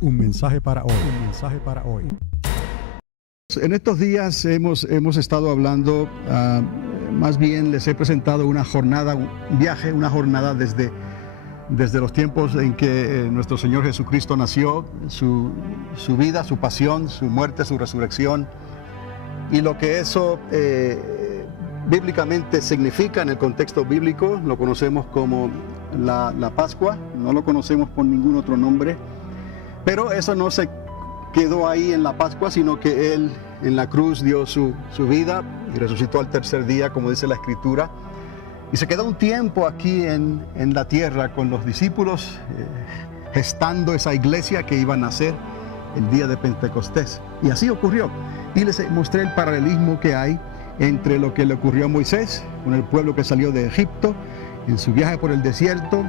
Un mensaje para hoy. Un mensaje para hoy. En estos días hemos estado hablando, más bien les he presentado una jornada, un viaje, una jornada desde los tiempos en que nuestro Señor Jesucristo nació, su vida, su pasión, su muerte, su resurrección, y lo que eso bíblicamente significa en el contexto bíblico. Lo conocemos como la Pascua, no lo conocemos por ningún otro nombre, pero eso no se quedó ahí en la Pascua, sino que Él en la cruz dio su vida y resucitó al tercer día, como dice la Escritura, y se quedó un tiempo aquí en la tierra con los discípulos, gestando esa iglesia que iba a nacer el día de Pentecostés. Y así ocurrió. Y les mostré el paralelismo que hay entre lo que le ocurrió a Moisés con el pueblo que salió de Egipto en su viaje por el desierto,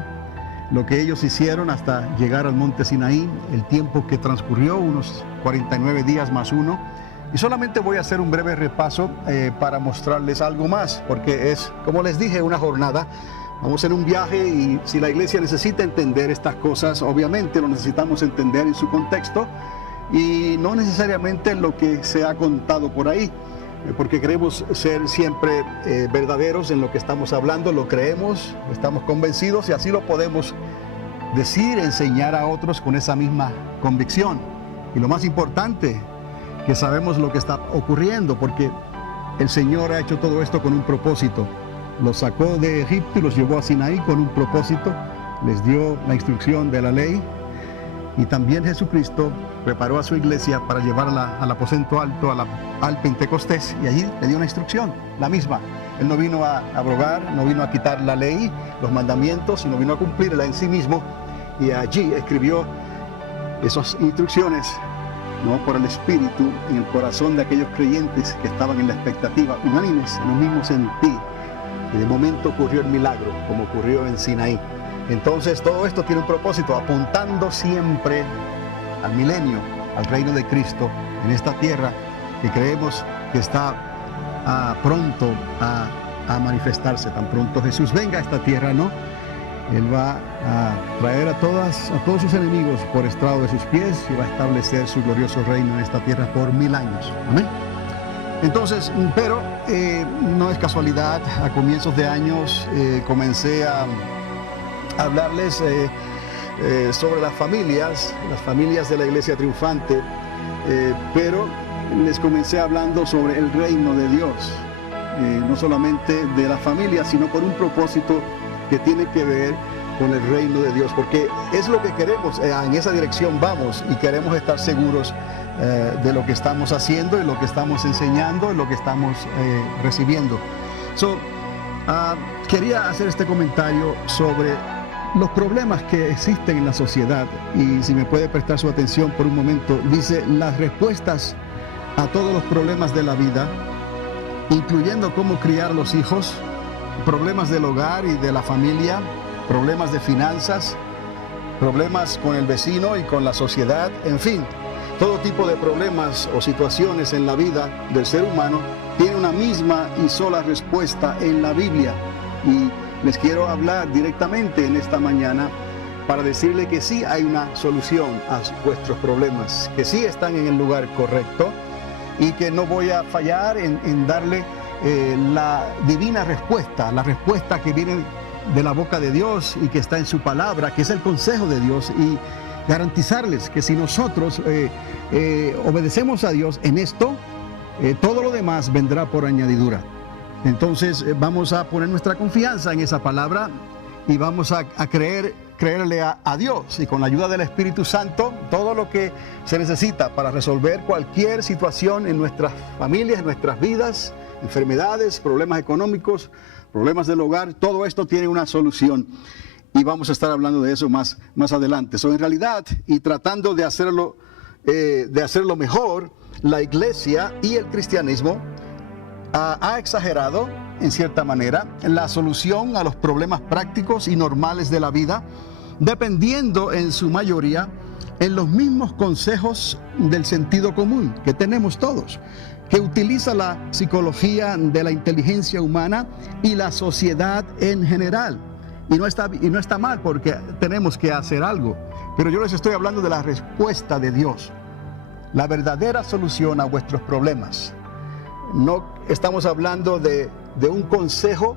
lo que ellos hicieron hasta llegar al monte Sinaí, el tiempo que transcurrió, unos 49 días más uno. Y solamente voy a hacer un breve repaso para mostrarles algo más, porque es, como les dije, una jornada. Vamos en un viaje y si la iglesia necesita entender estas cosas, obviamente lo necesitamos entender en su contexto y no necesariamente lo que se ha contado por ahí, porque queremos ser siempre verdaderos en lo que estamos hablando, lo creemos, estamos convencidos y así lo podemos decir, enseñar a otros con esa misma convicción. Y lo más importante, que sabemos lo que está ocurriendo, porque el Señor ha hecho todo esto con un propósito. Los sacó de Egipto y los llevó a Sinaí con un propósito, les dio la instrucción de la ley, y también Jesucristo preparó a su iglesia para llevarla al aposento alto, al Pentecostés, y allí le dio una instrucción, la misma. Él no vino a abrogar, no vino a quitar la ley, los mandamientos, sino vino a cumplirla en sí mismo, y allí escribió esas instrucciones, ¿no?, por el Espíritu en el corazón de aquellos creyentes que estaban en la expectativa, unánimes en un mismo sentir. Y de momento ocurrió el milagro, como ocurrió en Sinaí. Entonces todo esto tiene un propósito, apuntando siempre al milenio, al reino de Cristo en esta tierra, que creemos que está pronto a manifestarse. Tan pronto Jesús venga a esta tierra, ¿no?, Él va a traer a todos sus enemigos por estrado de sus pies y va a establecer su glorioso reino en esta tierra por 1000 años. Amén. Entonces, pero no es casualidad, a comienzos de años comencé a hablarles sobre las familias de la Iglesia Triunfante, pero les comencé hablando sobre el reino de Dios, no solamente de la familia, sino por un propósito que tiene que ver con el reino de Dios, porque es lo que queremos, en esa dirección vamos y queremos estar seguros de lo que estamos haciendo, de lo que estamos enseñando, de lo que estamos recibiendo. Quería hacer este comentario sobre los problemas que existen en la sociedad, y si me puede prestar su atención por un momento, dice: las respuestas a todos los problemas de la vida, incluyendo cómo criar los hijos, problemas del hogar y de la familia, problemas de finanzas, problemas con el vecino y con la sociedad, en fin, todo tipo de problemas o situaciones en la vida del ser humano tiene una misma y sola respuesta en la Biblia. Y les quiero hablar directamente en esta mañana para decirle que sí hay una solución a vuestros problemas, que sí están en el lugar correcto y que no voy a fallar en darle la divina respuesta, la respuesta que viene de la boca de Dios y que está en su palabra, que es el consejo de Dios, y garantizarles que si nosotros obedecemos a Dios en esto, todo lo demás vendrá por añadidura. Entonces vamos a poner nuestra confianza en esa palabra y vamos a creerle a Dios, y con la ayuda del Espíritu Santo, todo lo que se necesita para resolver cualquier situación en nuestras familias, en nuestras vidas, enfermedades, problemas económicos, problemas del hogar, todo esto tiene una solución. Y vamos a estar hablando de eso más adelante. En realidad, y tratando de hacerlo mejor, la iglesia y el cristianismo ha exagerado, en cierta manera, la solución a los problemas prácticos y normales de la vida, dependiendo en su mayoría en los mismos consejos del sentido común que tenemos todos, que utiliza la psicología de la inteligencia humana y la sociedad en general. Y no está mal, porque tenemos que hacer algo. Pero yo les estoy hablando de la respuesta de Dios, la verdadera solución a vuestros problemas. No estamos hablando de un consejo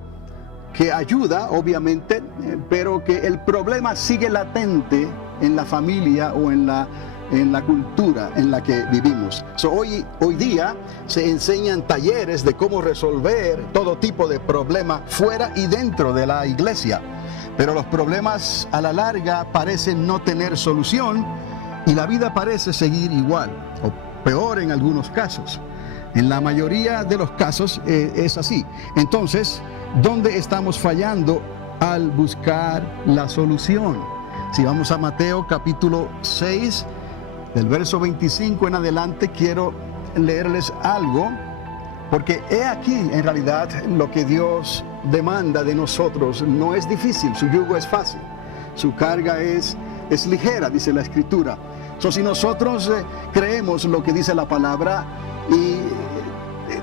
que ayuda, obviamente, pero que el problema sigue latente en la familia o en la cultura en la que vivimos. Hoy día se enseñan talleres de cómo resolver todo tipo de problemas fuera y dentro de la iglesia. Pero los problemas a la larga parecen no tener solución y la vida parece seguir igual o peor en algunos casos. En la mayoría de los casos es así. Entonces, ¿dónde estamos fallando al buscar la solución? Si vamos a Mateo capítulo 6, del verso 25 en adelante, quiero leerles algo, porque he aquí en realidad lo que Dios demanda de nosotros. No es difícil, su yugo es fácil, su carga es ligera, dice la Escritura. Si nosotros creemos lo que dice la palabra y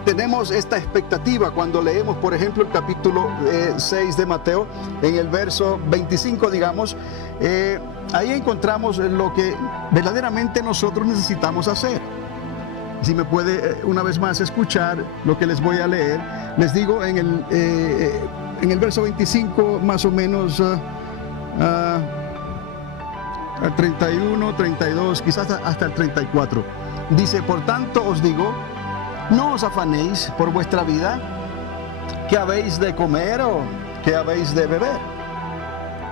tenemos esta expectativa cuando leemos, por ejemplo, el capítulo 6 de Mateo, en el verso 25, digamos, ahí encontramos lo que verdaderamente nosotros necesitamos hacer. Si me puede una vez más escuchar lo que les voy a leer, les digo en el verso 25 más o menos al 31, 32, quizás hasta el 34. Dice: por tanto os digo, no os afanéis por vuestra vida, qué habéis de comer o qué habéis de beber,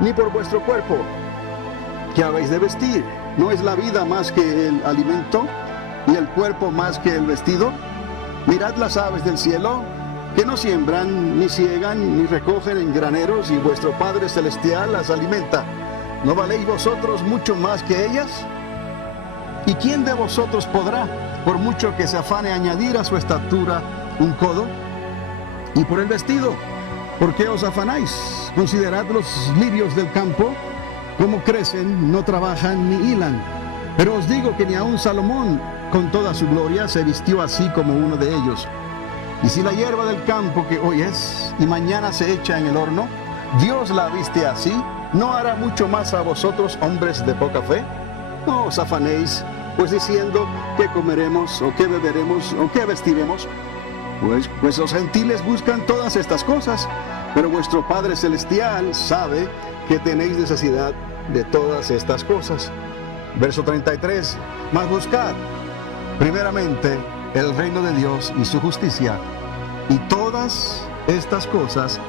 ni por vuestro cuerpo, qué habéis de vestir. ¿No es la vida más que el alimento y el cuerpo más que el vestido? Mirad las aves del cielo, que no siembran, ni ciegan, ni recogen en graneros, y vuestro Padre Celestial las alimenta. ¿No valéis vosotros mucho más que ellas? ¿Y quién de vosotros podrá, por mucho que se afane, añadir a su estatura un codo? Y por el vestido, ¿por qué os afanáis? Considerad los lirios del campo, cómo crecen, no trabajan ni hilan. Pero os digo que ni aun Salomón, con toda su gloria, se vistió así como uno de ellos. Y si la hierba del campo, que hoy es y mañana se echa en el horno, Dios la viste así, ¿no hará mucho más a vosotros, hombres de poca fe? No os afanéis, pues diciendo, ¿qué comeremos, o qué beberemos, o qué vestiremos? Pues los gentiles buscan todas estas cosas, pero vuestro Padre Celestial sabe que tenéis necesidad de todas estas cosas. Verso 33, mas buscad primeramente el reino de Dios y su justicia, y todas estas cosas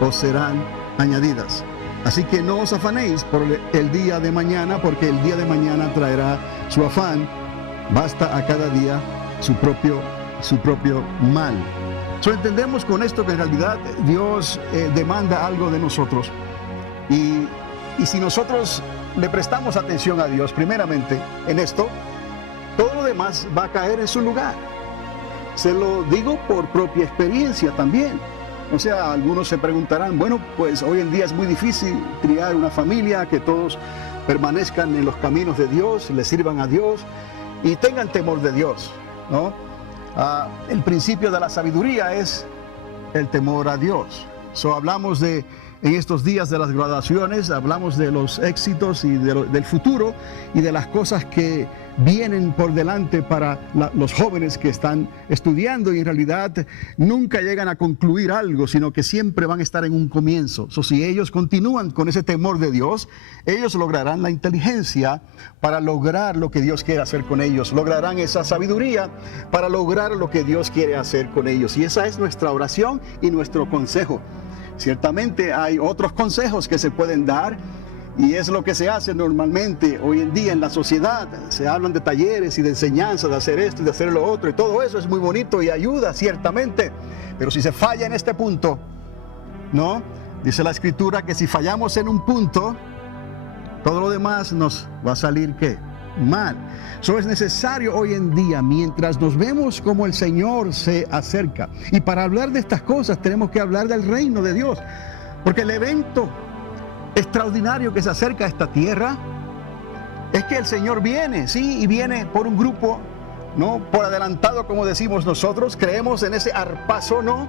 os serán añadidas. Así que no os afanéis por el día de mañana, porque el día de mañana traerá su afán. Basta a cada día su propio mal. Entendemos con esto que en realidad Dios demanda algo de nosotros. Y si nosotros le prestamos atención a Dios primeramente en esto, todo lo demás va a caer en su lugar. Se lo digo por propia experiencia también. O sea, algunos se preguntarán, bueno, pues hoy en día es muy difícil criar una familia, que todos permanezcan en los caminos de Dios, le sirvan a Dios y tengan temor de Dios, ¿no? El principio de la sabiduría es el temor a Dios. Hablamos en estos días de las graduaciones, hablamos de los éxitos y del futuro y de las cosas que vienen por delante para los jóvenes que están estudiando, y en realidad nunca llegan a concluir algo, sino que siempre van a estar en un comienzo. Si ellos continúan con ese temor de Dios, ellos lograrán la inteligencia para lograr lo que Dios quiere hacer con ellos, lograrán esa sabiduría para lograr lo que Dios quiere hacer con ellos, y esa es nuestra oración y nuestro consejo. Ciertamente hay otros consejos que se pueden dar, y es lo que se hace normalmente hoy en día en la sociedad. Se hablan de talleres y de enseñanza, de hacer esto y de hacer lo otro, y todo eso es muy bonito y ayuda ciertamente, pero si se falla en este punto, ¿no? Dice la Escritura que si fallamos en un punto, todo lo demás nos va a salir ¿qué? Mal. Es necesario hoy en día, mientras nos vemos como el Señor se acerca, y para hablar de estas cosas tenemos que hablar del reino de Dios, porque el evento extraordinario que se acerca a esta tierra es que el Señor viene, sí, y viene por un grupo, no por adelantado, como decimos nosotros. Creemos en ese arpazo, ¿no?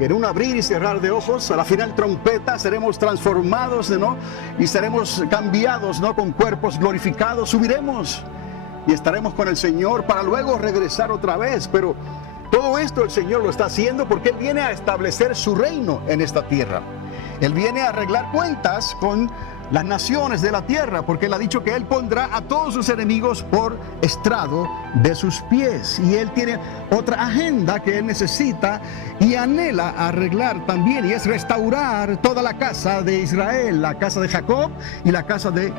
que en un abrir y cerrar de ojos, a la final trompeta, seremos transformados, ¿no? Y seremos cambiados, ¿no? Con cuerpos glorificados, subiremos y estaremos con el Señor para luego regresar otra vez. Pero todo esto el Señor lo está haciendo porque Él viene a establecer su reino en esta tierra. Él viene a arreglar cuentas con las naciones de la tierra, porque Él ha dicho que Él pondrá a todos sus enemigos por estrado de sus pies. Y Él tiene otra agenda que Él necesita y anhela arreglar también, y es restaurar toda la casa de Israel, la casa de Jacob y la casa de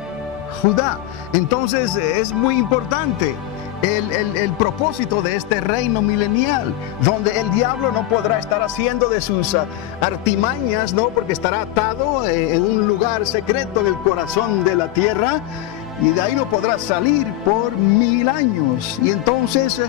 Judá. Entonces es muy importante el propósito de este reino milenial, donde el diablo no podrá estar haciendo de sus artimañas, ¿no? Porque estará atado en un lugar secreto en el corazón de la tierra, y de ahí no podrá salir por 1000 años. Y entonces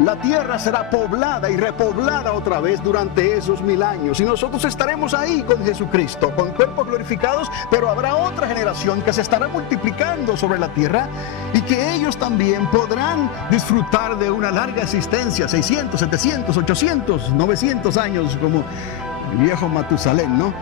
la tierra será poblada y repoblada otra vez durante esos 1000 años. Y nosotros estaremos ahí con Jesucristo, con cuerpos glorificados, pero habrá otra generación que se estará multiplicando sobre la tierra y que ellos también podrán disfrutar de una larga existencia, 600, 700, 800, 900 años, como el viejo Matusalén, ¿no?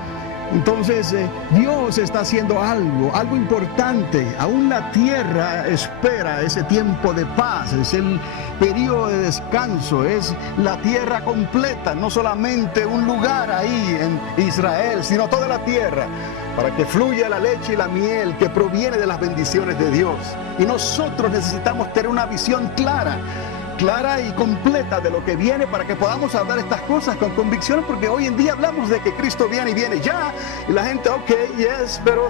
Entonces Dios está haciendo algo importante. Aún la tierra espera ese tiempo de paz, es el periodo de descanso, es la tierra completa, no solamente un lugar ahí en Israel, sino toda la tierra, para que fluya la leche y la miel que proviene de las bendiciones de Dios. Y nosotros necesitamos tener una visión clara y completa de lo que viene, para que podamos hablar estas cosas con convicción, porque hoy en día hablamos de que Cristo viene y viene ya, y la gente, ok, yes, pero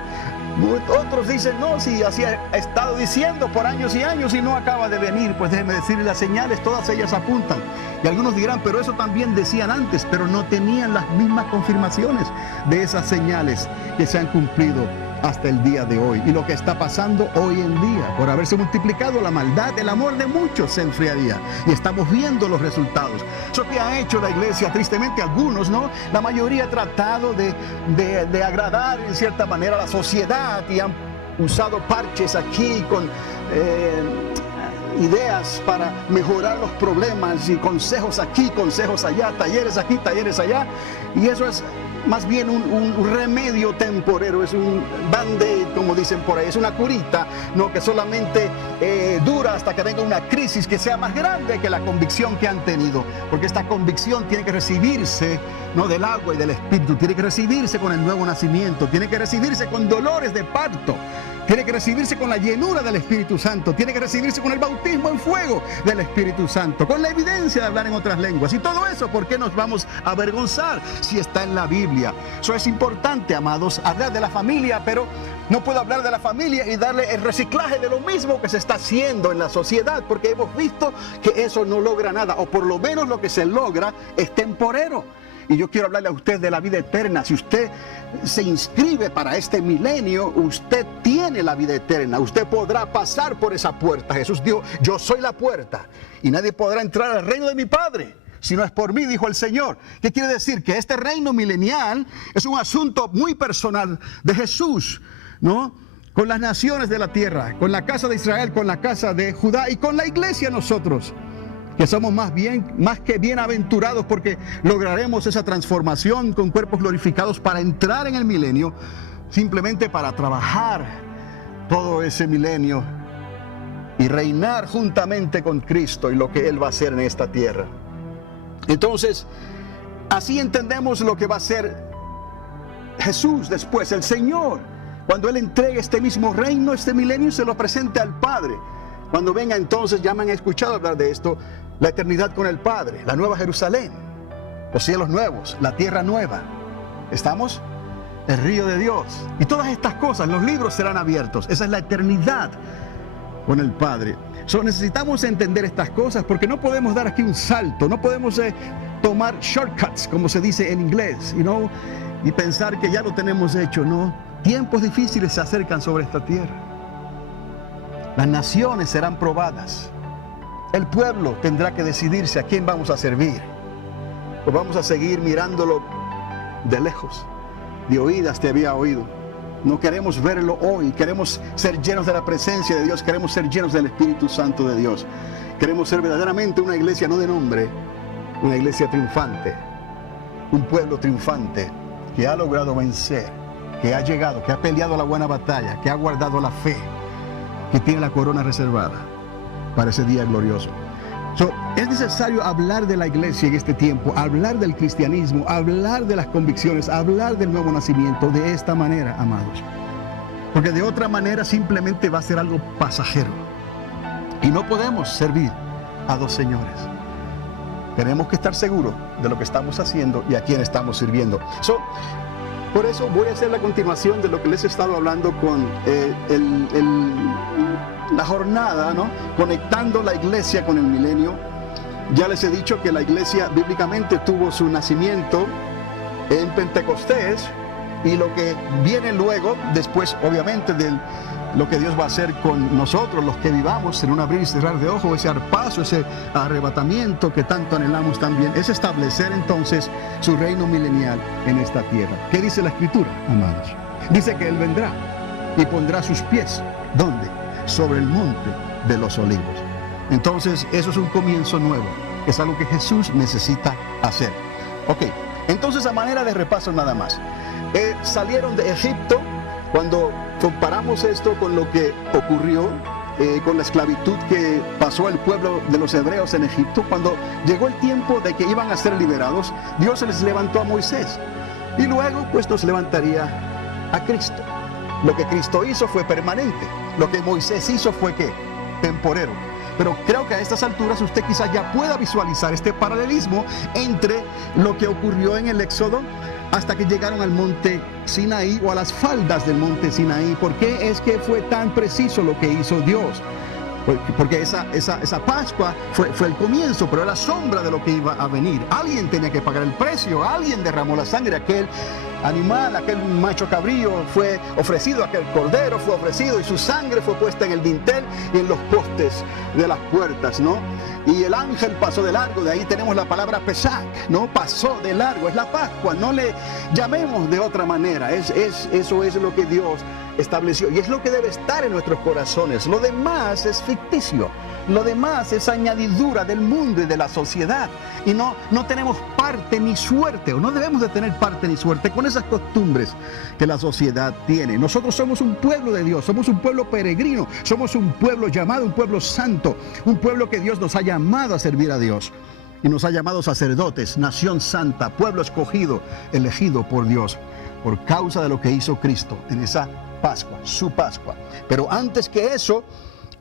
otros dicen, no, si así ha estado diciendo por años y años y no acaba de venir. Pues déjeme decirle, las señales, todas ellas apuntan. Y algunos dirán, pero eso también decían antes, pero no tenían las mismas confirmaciones de esas señales que se han cumplido hasta el día de hoy. Y lo que está pasando hoy en día, por haberse multiplicado la maldad, el amor de muchos se enfriaría. Y estamos viendo los resultados. Eso que ha hecho la iglesia, tristemente algunos, ¿no? La mayoría ha tratado de agradar en cierta manera a la sociedad, y han usado parches aquí con ideas para mejorar los problemas, y consejos aquí, consejos allá, talleres aquí, talleres allá. Y eso es más bien un remedio temporero, es un band-aid, como dicen por ahí, es una curita, ¿no? Que solamente dura hasta que venga una crisis que sea más grande que la convicción que han tenido, porque esta convicción tiene que recibirse, ¿no? Del agua y del Espíritu, tiene que recibirse con el nuevo nacimiento, tiene que recibirse con dolores de parto, tiene que recibirse con la llenura del Espíritu Santo, tiene que recibirse con el bautismo en fuego del Espíritu Santo, con la evidencia de hablar en otras lenguas. Y todo eso, ¿por qué nos vamos a avergonzar si está en la Biblia? Eso es importante, amados, hablar de la familia, pero no puedo hablar de la familia y darle el reciclaje de lo mismo que se está haciendo en la sociedad, porque hemos visto que eso no logra nada, o por lo menos lo que se logra es temporero. Y yo quiero hablarle a usted de la vida eterna. Si usted se inscribe para este milenio, usted tiene la vida eterna. Usted podrá pasar por esa puerta. Jesús dijo, yo soy la puerta y nadie podrá entrar al reino de mi Padre si no es por mí, dijo el Señor. ¿Qué quiere decir? Que este reino milenial es un asunto muy personal de Jesús, ¿no? Con las naciones de la tierra, con la casa de Israel, con la casa de Judá y con la iglesia nosotros, que somos más que bienaventurados, porque lograremos esa transformación con cuerpos glorificados para entrar en el milenio, simplemente para trabajar todo ese milenio y reinar juntamente con Cristo y lo que Él va a hacer en esta tierra. Entonces, así entendemos lo que va a hacer Jesús después, el Señor, cuando Él entregue este mismo reino, este milenio, y se lo presente al Padre. Cuando venga entonces, ya me han escuchado hablar de esto, la eternidad con el Padre, la nueva Jerusalén, los cielos nuevos, la tierra nueva. ¿Estamos? El río de Dios. Y todas estas cosas, los libros serán abiertos. Esa es la eternidad con el Padre. Necesitamos entender estas cosas, porque no podemos dar aquí un salto, no podemos tomar shortcuts, como se dice en inglés, y pensar que ya lo tenemos hecho. No, tiempos difíciles se acercan sobre esta tierra. Las naciones serán probadas. El pueblo tendrá que decidirse a quién vamos a servir. O vamos a seguir mirándolo de lejos. De oídas te había oído. No queremos verlo hoy. Queremos ser llenos de la presencia de Dios. Queremos ser llenos del Espíritu Santo de Dios. Queremos ser verdaderamente una iglesia no de nombre, una iglesia triunfante. un pueblo triunfante que ha logrado vencer, que ha llegado, que ha peleado la buena batalla, que ha guardado la fe, que tiene la corona reservada para ese día glorioso. Es necesario hablar de la iglesia en este tiempo, hablar del cristianismo, hablar de las convicciones, hablar del nuevo nacimiento de esta manera, amados. Porque de otra manera simplemente va a ser algo pasajero. Y no podemos servir a dos señores. Tenemos que estar seguros de lo que estamos haciendo y a quién estamos sirviendo. Por eso voy a hacer la continuación de lo que les he estado hablando con la jornada, ¿no? Conectando la iglesia con el milenio. Ya les he dicho que la iglesia bíblicamente tuvo su nacimiento en Pentecostés, y lo que viene luego, después obviamente de lo que Dios va a hacer con nosotros, los que vivamos, en un abrir y cerrar de ojos, ese arpazo, ese arrebatamiento que tanto anhelamos también, es establecer entonces su reino milenial en esta tierra. ¿Qué dice la Escritura, amados? Dice que Él vendrá y pondrá sus pies, ¿dónde? Sobre el monte de los olivos. Entonces, eso es un comienzo nuevo, es algo que Jesús necesita hacer. Ok, entonces a manera de repaso nada más. Salieron de Egipto. Cuando comparamos esto con lo que ocurrió con la esclavitud que pasó el pueblo de los hebreos en Egipto, cuando llegó el tiempo de que iban a ser liberados, Dios les levantó a Moisés y luego pues nos levantaría a Cristo. Lo que Cristo hizo fue permanente, lo que Moisés hizo fue ¿qué? Temporero. Pero creo que a estas alturas usted quizás ya pueda visualizar este paralelismo entre lo que ocurrió en el Éxodo hasta que llegaron al monte Sinaí, o a las faldas del monte Sinaí. ¿Por qué es que fue tan preciso lo que hizo Dios? Porque esa Pascua fue el comienzo, pero era sombra de lo que iba a venir. Alguien tenía que pagar el precio, alguien derramó la sangre, aquel animal, aquel macho cabrío fue ofrecido, aquel cordero fue ofrecido y su sangre fue puesta en el dintel y en los postes de las puertas, ¿no? Y el ángel pasó de largo. De ahí tenemos la palabra Pesach, ¿no? Pasó de largo, es la Pascua, no le llamemos de otra manera. Eso es lo que Dios estableció y es lo que debe estar en nuestros corazones. Lo demás es ficticio, lo demás es añadidura del mundo y de la sociedad, y no tenemos parte ni suerte, o no debemos de tener parte ni suerte con esas costumbres que la sociedad tiene. Nosotros somos un pueblo de Dios, somos un pueblo peregrino, somos un pueblo llamado, un pueblo santo, un pueblo que Dios nos ha llamado a servir a Dios y nos ha llamado sacerdotes, nación santa, pueblo escogido, elegido por Dios por causa de lo que hizo Cristo en esa Pascua, su Pascua. Pero antes que eso,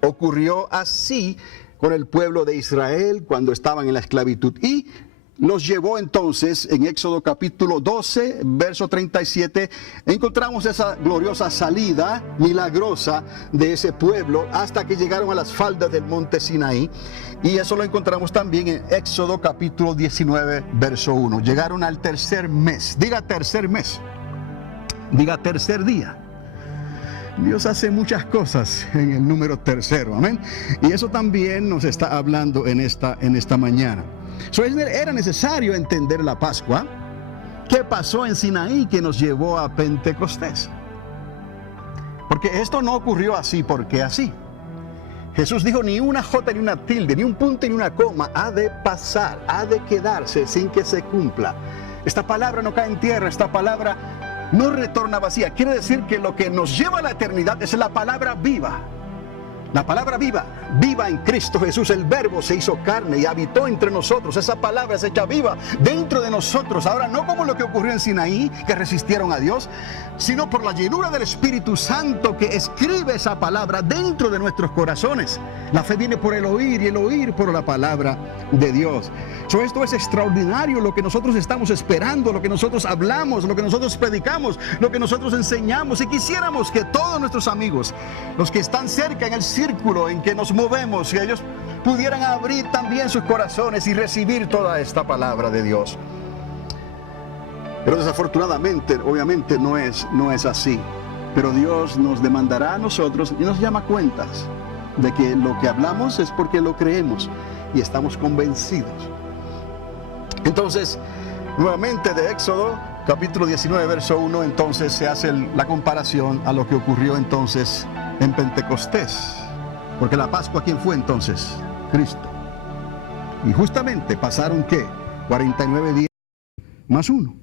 ocurrió así con el pueblo de Israel cuando estaban en la esclavitud. Y los llevó entonces, en Éxodo capítulo 12, verso 37, encontramos esa gloriosa salida milagrosa de ese pueblo hasta que llegaron a las faldas del monte Sinaí. Y eso lo encontramos también en Éxodo capítulo 19, verso 1. Llegaron al tercer mes. Diga tercer mes. Diga tercer día. Dios hace muchas cosas en el número tercero, amén. Y eso también nos está hablando en esta mañana. Era necesario entender la Pascua. ¿Qué pasó en Sinaí que nos llevó a Pentecostés? Porque esto no ocurrió así porque así. Jesús dijo: ni una jota ni una tilde, ni un punto ni una coma ha de pasar, ha de quedarse sin que se cumpla. Esta palabra no cae en tierra, esta palabra no retorna vacía. Quiere decir que lo que nos lleva a la eternidad es la palabra viva. La palabra viva, viva en Cristo Jesús. El Verbo se hizo carne y habitó entre nosotros. Esa palabra es hecha viva dentro de nosotros. Ahora, no como lo que ocurrió en Sinaí, que resistieron a Dios, sino por la llenura del Espíritu Santo que escribe esa palabra dentro de nuestros corazones. La fe viene por el oír y el oír por la palabra de Dios. Esto es extraordinario, lo que nosotros estamos esperando, lo que nosotros hablamos, lo que nosotros predicamos, lo que nosotros enseñamos. Y quisiéramos que todos nuestros amigos, los que están cerca en el círculo en que nos movemos, que ellos pudieran abrir también sus corazones y recibir toda esta palabra de Dios. Pero desafortunadamente, obviamente no es así. Pero Dios nos demandará a nosotros y nos llama a cuentas de que lo que hablamos es porque lo creemos y estamos convencidos. Entonces, nuevamente de Éxodo, capítulo 19, verso 1, entonces se hace la comparación a lo que ocurrió entonces en Pentecostés. Porque la Pascua, ¿quién fue entonces? Cristo. Y justamente pasaron, ¿qué? 49 días más 1.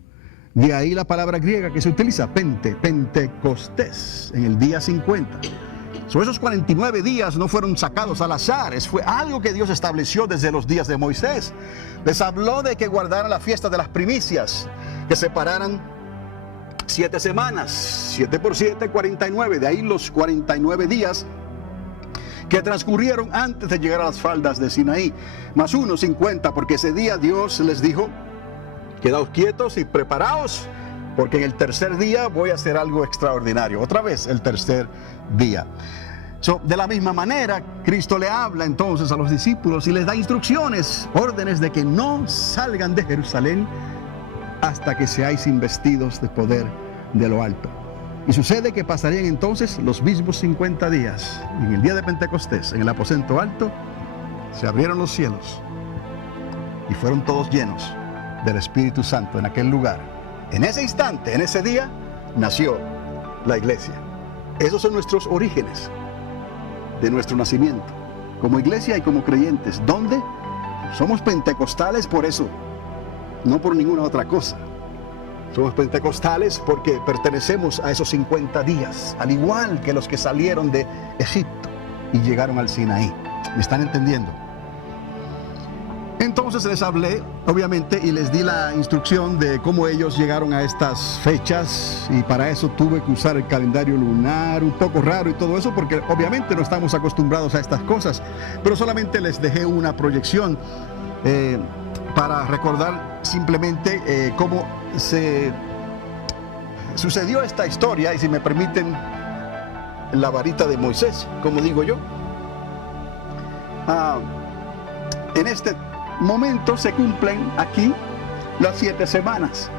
De ahí la palabra griega que se utiliza, Pentecostés, en el día 50. Esos 49 días no fueron sacados al azar, fue algo que Dios estableció desde los días de Moisés. Les habló de que guardaran la fiesta de las primicias, que separaran 7 semanas, 7 por 7, 49, de ahí los 49 días que transcurrieron antes de llegar a las faldas de Sinaí, más 1, 50, porque ese día Dios les dijo, quedaos quietos y preparaos, porque en el tercer día voy a hacer algo extraordinario. Otra vez el tercer día. De la misma manera, Cristo le habla entonces a los discípulos y les da instrucciones, órdenes de que no salgan de Jerusalén hasta que seáis investidos de poder de lo alto. Y sucede que pasarían entonces los mismos 50 días. Y en el día de Pentecostés, en el aposento alto, se abrieron los cielos y fueron todos llenos del Espíritu Santo en aquel lugar. En ese instante, en ese día, nació la iglesia. Esos son nuestros orígenes de nuestro nacimiento, como iglesia y como creyentes. ¿Dónde? Somos pentecostales por eso, no por ninguna otra cosa. Somos pentecostales porque pertenecemos a esos 50 días, al igual que los que salieron de Egipto y llegaron al Sinaí. ¿Me están entendiendo? Entonces les hablé, obviamente, y les di la instrucción de cómo ellos llegaron a estas fechas, y para eso tuve que usar el calendario lunar, un poco raro y todo eso, porque obviamente no estamos acostumbrados a estas cosas, pero solamente les dejé una proyección para recordar simplemente cómo se sucedió esta historia, y si me permiten, la varita de Moisés, como digo yo. En este momento se cumplen aquí las 7 semanas.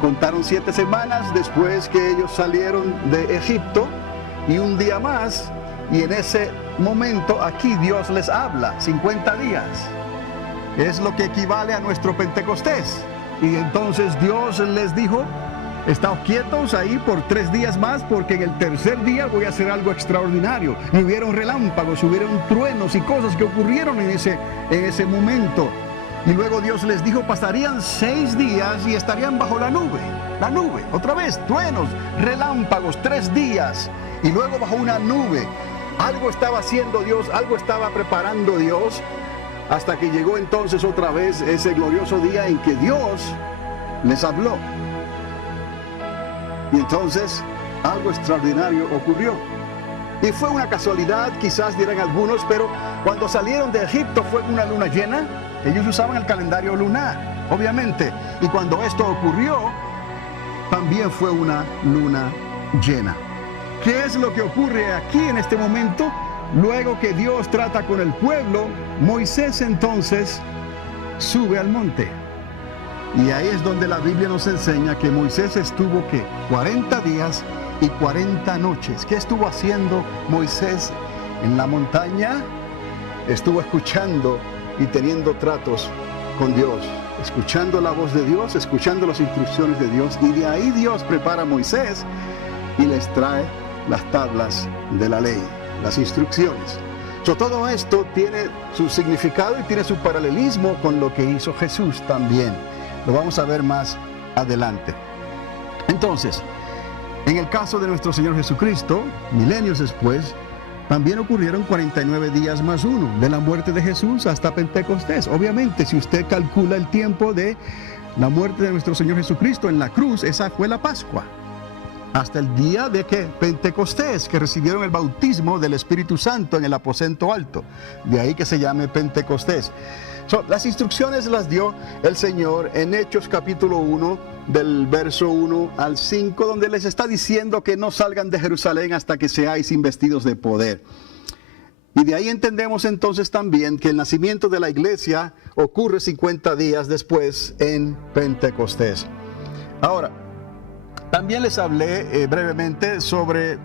Contaron 7 semanas después que ellos salieron de Egipto, y un día más, y en ese momento aquí Dios les habla, 50 días. Es lo que equivale a nuestro Pentecostés. Y entonces Dios les dijo, estaos quietos ahí por 3 días más, porque en el tercer día voy a hacer algo extraordinario. Y hubieron relámpagos, hubieron truenos y cosas que ocurrieron en ese momento. Y luego Dios les dijo, pasarían 6 días y estarían bajo la nube. La nube, otra vez, truenos, relámpagos, 3 días. Y luego bajo una nube. Algo estaba haciendo Dios, algo estaba preparando Dios, hasta que llegó entonces otra vez ese glorioso día en que Dios les habló. Y entonces algo extraordinario ocurrió. Y fue una casualidad, quizás dirán algunos, pero cuando salieron de Egipto fue una luna llena. Ellos usaban el calendario lunar, obviamente. Y cuando esto ocurrió, también fue una luna llena. ¿Qué es lo que ocurre aquí en este momento? Luego que Dios trata con el pueblo, Moisés entonces sube al monte. Y ahí es donde la Biblia nos enseña que Moisés estuvo, ¿qué? 40 días y 40 noches. ¿Qué estuvo haciendo Moisés en la montaña? Estuvo escuchando y teniendo tratos con Dios, escuchando la voz de Dios, escuchando las instrucciones de Dios. Y de ahí Dios prepara a Moisés y les trae las tablas de la ley, las instrucciones. Todo esto tiene su significado y tiene su paralelismo con lo que hizo Jesús también. Lo vamos a ver más adelante. Entonces, en el caso de nuestro Señor Jesucristo, milenios después, también ocurrieron 49 días más 1, de la muerte de Jesús hasta Pentecostés. Obviamente, si usted calcula el tiempo de la muerte de nuestro Señor Jesucristo en la cruz, esa fue la Pascua. Hasta el día de que Pentecostés, que recibieron el bautismo del Espíritu Santo en el aposento alto. De ahí que se llame Pentecostés. Las instrucciones las dio el Señor en Hechos capítulo 1, del verso 1 al 5, donde les está diciendo que no salgan de Jerusalén hasta que seáis investidos de poder. Y de ahí entendemos entonces también que el nacimiento de la iglesia ocurre 50 días después en Pentecostés. Ahora, también les hablé brevemente sobre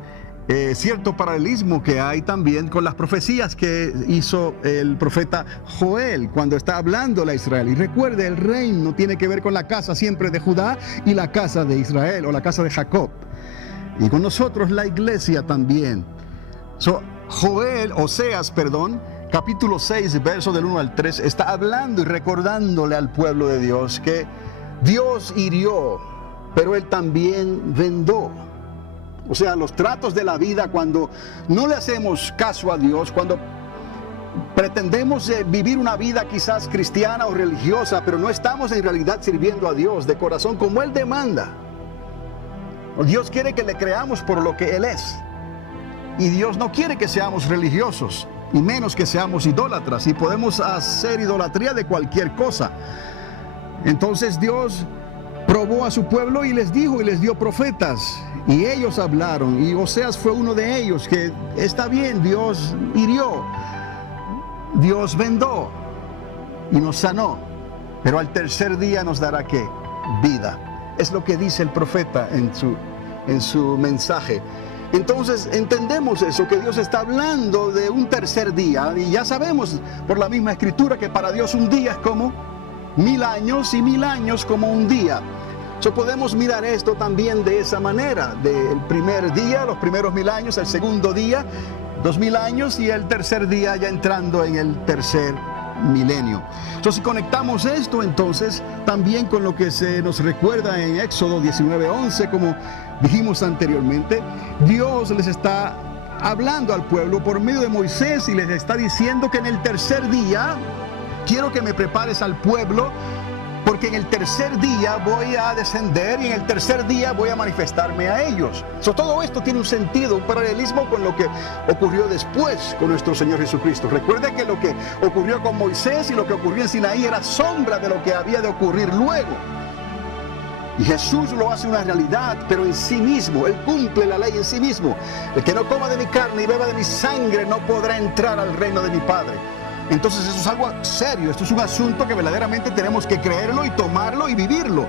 cierto paralelismo que hay también con las profecías que hizo el profeta Joel cuando está hablando a Israel. Y recuerde, el reino tiene que ver con la casa siempre de Judá y la casa de Israel o la casa de Jacob. Y con nosotros la iglesia también. Oseas, capítulo 6, verso del 1 al 3, está hablando y recordándole al pueblo de Dios que Dios hirió, pero Él también vendó. O sea, los tratos de la vida, cuando no le hacemos caso a Dios, cuando pretendemos vivir una vida quizás cristiana o religiosa, pero no estamos en realidad sirviendo a Dios de corazón como Él demanda. Dios quiere que le creamos por lo que Él es. Y Dios no quiere que seamos religiosos, y menos que seamos idólatras. Y podemos hacer idolatría de cualquier cosa. Entonces Dios probó a su pueblo y les dijo y les dio profetas. Y ellos hablaron. Y Oseas fue uno de ellos, que está bien, Dios hirió, Dios vendó y nos sanó, pero al tercer día nos dará ¿qué? Vida. Es lo que dice el profeta en su mensaje. Entonces entendemos eso, que Dios está hablando de un tercer día, y ya sabemos por la misma escritura que para Dios un día es como 1000 años y 1000 años como un día. Podemos mirar esto también de esa manera, del primer día, los primeros 1000 años, el segundo día, 2000 años, y el tercer día ya entrando en el tercer milenio. Entonces, si conectamos esto entonces también con lo que se nos recuerda en Éxodo 19:11, como dijimos anteriormente, Dios les está hablando al pueblo por medio de Moisés y les está diciendo que en el tercer día quiero que me prepares al pueblo, porque en el tercer día voy a descender y en el tercer día voy a manifestarme a ellos. Todo esto tiene un sentido, un paralelismo con lo que ocurrió después con nuestro Señor Jesucristo. Recuerde que lo que ocurrió con Moisés y lo que ocurrió en Sinaí era sombra de lo que había de ocurrir luego. Y Jesús lo hace una realidad, pero en sí mismo. Él cumple la ley en sí mismo. El que no coma de mi carne y beba de mi sangre no podrá entrar al reino de mi Padre. Entonces eso es algo serio, esto es un asunto que verdaderamente tenemos que creerlo y tomarlo y vivirlo.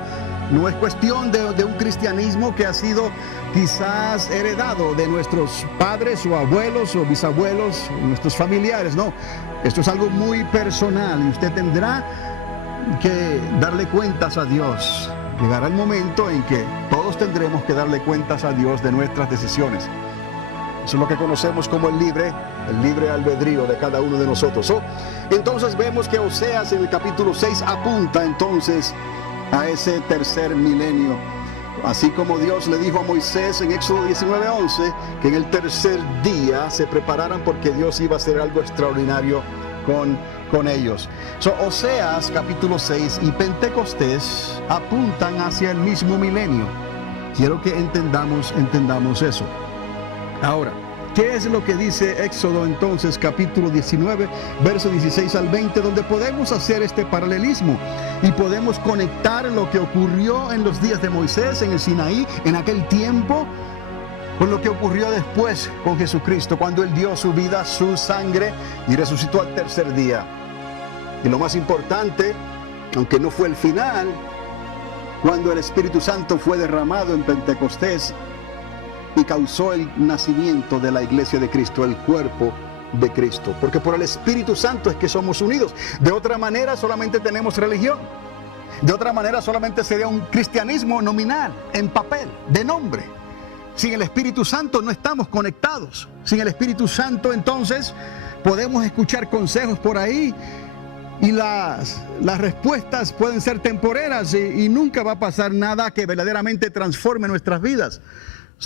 No es cuestión de un cristianismo que ha sido quizás heredado de nuestros padres o abuelos o bisabuelos, nuestros familiares, no. Esto es algo muy personal y usted tendrá que darle cuentas a Dios. Llegará el momento en que todos tendremos que darle cuentas a Dios de nuestras decisiones. Eso es lo que conocemos como el libre albedrío de cada uno de nosotros. Entonces vemos que Oseas en el capítulo 6 apunta entonces a ese tercer milenio. Así como Dios le dijo a Moisés en Éxodo 19:11 que en el tercer día se prepararan porque Dios iba a hacer algo extraordinario con ellos. Oseas capítulo 6 y Pentecostés apuntan hacia el mismo milenio. Quiero que entendamos eso. Ahora, ¿qué es lo que dice Éxodo entonces, capítulo 19, verso 16 al 20, donde podemos hacer este paralelismo y podemos conectar lo que ocurrió en los días de Moisés, en el Sinaí, en aquel tiempo, con lo que ocurrió después con Jesucristo, cuando Él dio su vida, su sangre y resucitó al tercer día? Y lo más importante, aunque no fue el final, cuando el Espíritu Santo fue derramado en Pentecostés y causó el nacimiento de la iglesia de Cristo, el cuerpo de Cristo, porque por el Espíritu Santo es que somos unidos. De otra manera solamente tenemos religión, de otra manera solamente sería un cristianismo nominal, en papel, de nombre. Sin el Espíritu Santo no estamos conectados. Sin el Espíritu Santo entonces podemos escuchar consejos por ahí y las respuestas pueden ser temporeras y nunca va a pasar nada que verdaderamente transforme nuestras vidas.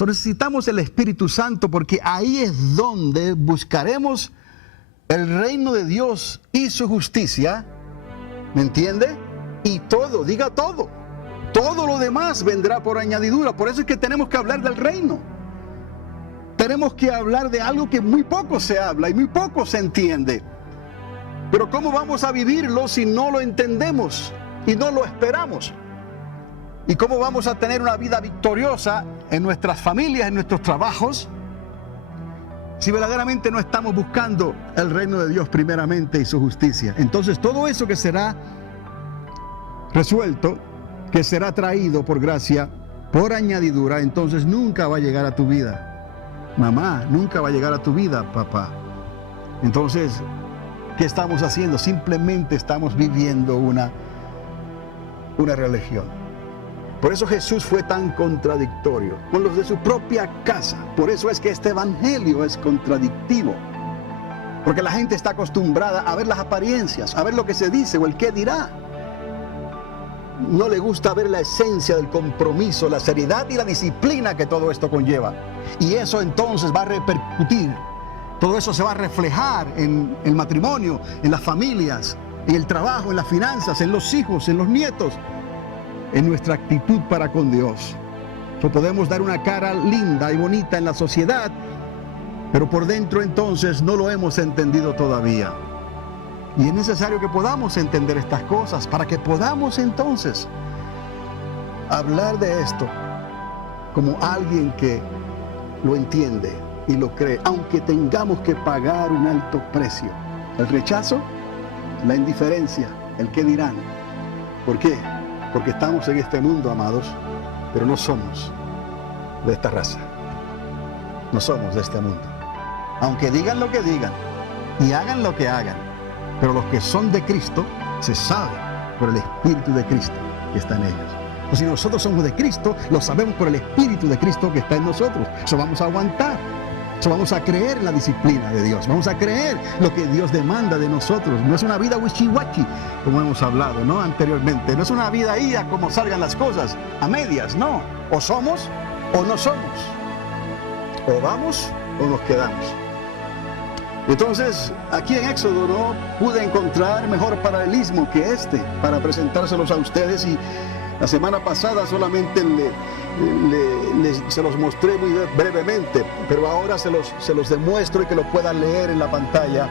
Necesitamos el Espíritu Santo, porque ahí es donde buscaremos el reino de Dios y su justicia. ¿Me entiende? Y todo, diga todo. Todo lo demás vendrá por añadidura. Por eso es que tenemos que hablar del reino. Tenemos que hablar de algo que muy poco se habla y muy poco se entiende. Pero ¿cómo vamos a vivirlo si no lo entendemos y no lo esperamos? ¿Y cómo vamos a tener una vida victoriosa en nuestras familias, en nuestros trabajos, si verdaderamente no estamos buscando el reino de Dios primeramente y su justicia? Entonces todo eso que será resuelto, que será traído por gracia, por añadidura, entonces nunca va a llegar a tu vida. Mamá, nunca va a llegar a tu vida, papá. Entonces, ¿qué estamos haciendo? Simplemente estamos viviendo una religión. Por eso Jesús fue tan contradictorio con los de su propia casa. Por eso es que este evangelio es contradictivo. Porque la gente está acostumbrada a ver las apariencias, a ver lo que se dice o el qué dirá. no le gusta ver la esencia del compromiso, la seriedad y la disciplina que todo esto conlleva. Y eso entonces va a repercutir, todo eso se va a reflejar en el matrimonio, en las familias, en el trabajo, en las finanzas, en los hijos, en los nietos, en nuestra actitud para con Dios. Podemos dar una cara linda y bonita en la sociedad, pero por dentro entonces no lo hemos entendido todavía. Y es necesario que podamos entender estas cosas para que podamos entonces hablar de esto como alguien que lo entiende y lo cree, aunque tengamos que pagar un alto precio. El rechazo, la indiferencia, el qué dirán. ¿Por qué? Porque estamos en este mundo, amados, pero no somos de esta raza. No somos de este mundo. Aunque digan lo que digan y hagan lo que hagan, pero los que son de Cristo se saben por el Espíritu de Cristo que está en ellos. O si nosotros somos de Cristo, lo sabemos por el Espíritu de Cristo que está en nosotros. Eso vamos a aguantar. Eso vamos a creer en la disciplina de Dios. Vamos a creer lo que Dios demanda de nosotros. No es una vida wichiwachi, como hemos hablado, ¿no? Anteriormente. No es una vida ahí a como salgan las cosas, a medias, no. O somos o no somos. O vamos o nos quedamos. Entonces, aquí en Éxodo no pude encontrar mejor paralelismo que este para presentárselos a ustedes, y la semana pasada solamente se los mostré muy brevemente, pero ahora se los demuestro y que lo puedan leer en la pantalla.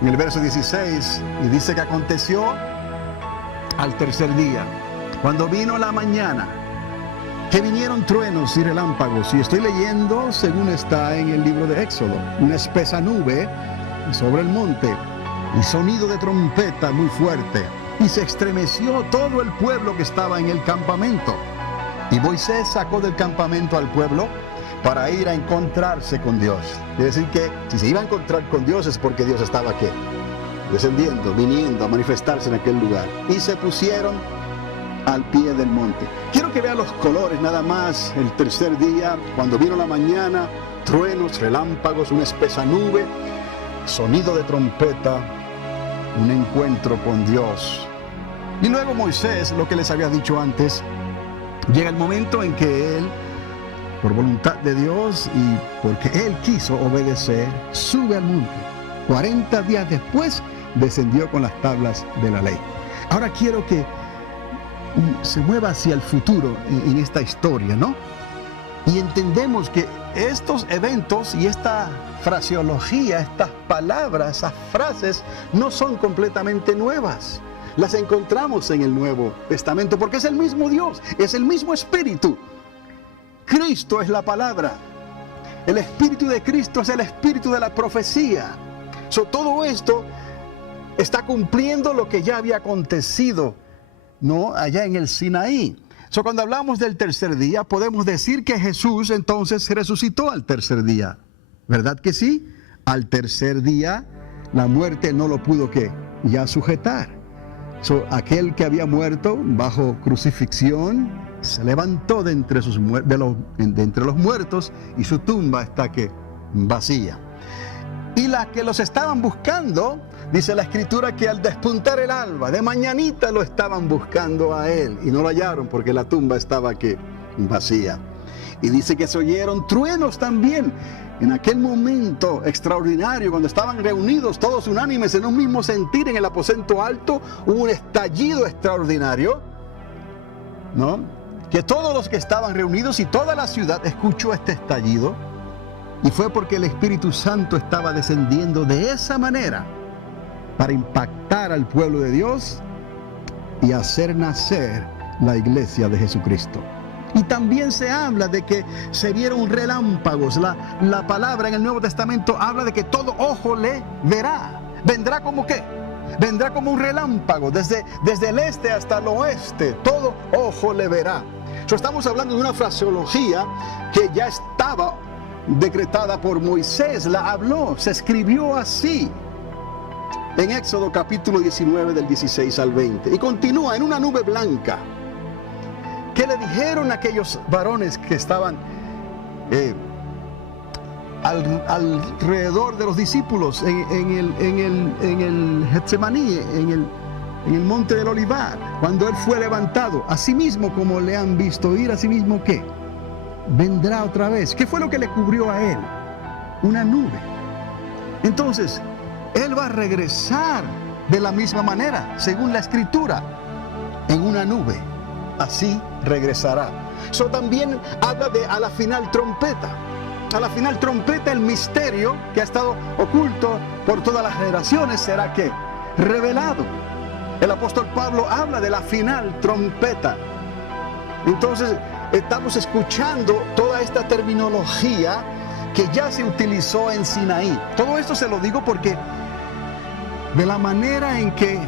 En el verso 16, y dice que aconteció al tercer día, cuando vino la mañana, que vinieron truenos y relámpagos, y estoy leyendo según está en el libro de Éxodo, una espesa nube sobre el monte, y sonido de trompeta muy fuerte, y se estremeció todo el pueblo que estaba en el campamento. Y Moisés sacó del campamento al pueblo para ir a encontrarse con Dios. Es decir, que si se iba a encontrar con Dios es porque Dios estaba aquí, descendiendo, viniendo a manifestarse en aquel lugar. Y se pusieron al pie del monte. Quiero que vean los colores nada más. El tercer día, cuando vino la mañana, truenos, relámpagos, una espesa nube, sonido de trompeta, un encuentro con Dios. Y luego Moisés, lo que les había dicho antes, llega el momento en que él, por voluntad de Dios y porque él quiso obedecer, sube al monte. 40 días después descendió con las tablas de la ley. Ahora quiero que se mueva hacia el futuro en esta historia, ¿no? Y entendemos que estos eventos y esta fraseología, estas palabras, esas frases, no son completamente nuevas. Las encontramos en el Nuevo Testamento porque es el mismo Dios, es el mismo Espíritu. Cristo es la palabra. El Espíritu de Cristo es el Espíritu de la profecía. Todo esto está cumpliendo lo que ya había acontecido, ¿no? Allá en el Sinaí. Cuando hablamos del tercer día, podemos decir que Jesús entonces resucitó al tercer día. ¿Verdad que sí? Al tercer día, la muerte no lo pudo ¿qué? Ya sujetar. Aquel que había muerto bajo crucifixión se levantó de entre los muertos, y su tumba está ¿qué? Vacía. Y las que los estaban buscando, dice la Escritura que al despuntar el alba, de mañanita lo estaban buscando a él y no lo hallaron porque la tumba estaba ¿qué? Vacía. Y dice que se oyeron truenos también. En aquel momento extraordinario, cuando estaban reunidos todos unánimes en un mismo sentir en el aposento alto, hubo un estallido extraordinario, ¿no? Que todos los que estaban reunidos y toda la ciudad escuchó este estallido, y fue porque el Espíritu Santo estaba descendiendo de esa manera para impactar al pueblo de Dios y hacer nacer la iglesia de Jesucristo. Y también se habla de que se vieron relámpagos. La palabra en el Nuevo Testamento habla de que todo ojo le verá. ¿Vendrá como qué? Vendrá como un relámpago desde el este hasta el oeste. Todo ojo le verá. Estamos hablando de una fraseología que ya estaba decretada por Moisés. La habló, se escribió así en Éxodo capítulo 19 del 16 al 20. Y continúa en una nube blanca. ¿Qué le dijeron aquellos varones que estaban alrededor de los discípulos en el Getsemaní, en el monte del Olivar, cuando Él fue levantado, asimismo como le han visto ir, asimismo ¿qué? Vendrá otra vez. ¿Qué fue lo que le cubrió a Él? Una nube. Entonces, Él va a regresar de la misma manera, según la Escritura, en una nube. Así regresará. Eso también habla de a la final trompeta. A la final trompeta, el misterio que ha estado oculto por todas las generaciones será ¿qué? Revelado. El apóstol Pablo habla de la final trompeta. Entonces, estamos escuchando toda esta terminología que ya se utilizó en Sinaí. Todo esto se lo digo porque de la manera en que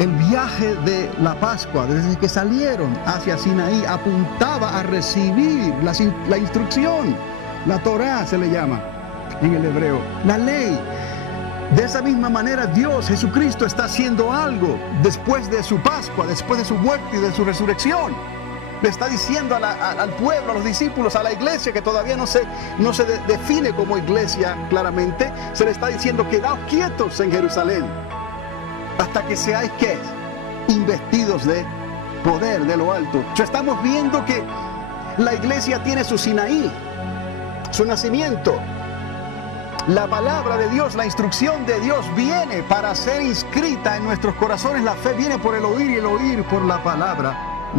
el viaje de la Pascua, desde que salieron hacia Sinaí, apuntaba a recibir la instrucción, la Torá se le llama en el hebreo, la ley. De esa misma manera Dios, Jesucristo, está haciendo algo después de su Pascua, después de su muerte y de su resurrección. Le está diciendo al pueblo, a los discípulos, a la iglesia, que todavía no se define como iglesia claramente, se le está diciendo: quedaos quietos en Jerusalén hasta que seáis ¿qué? Investidos de poder de lo alto. Ya estamos viendo que la iglesia tiene su Sinaí, su nacimiento. La palabra de Dios, la instrucción de Dios viene para ser inscrita en nuestros corazones. La fe viene por el oír y el oír por la palabra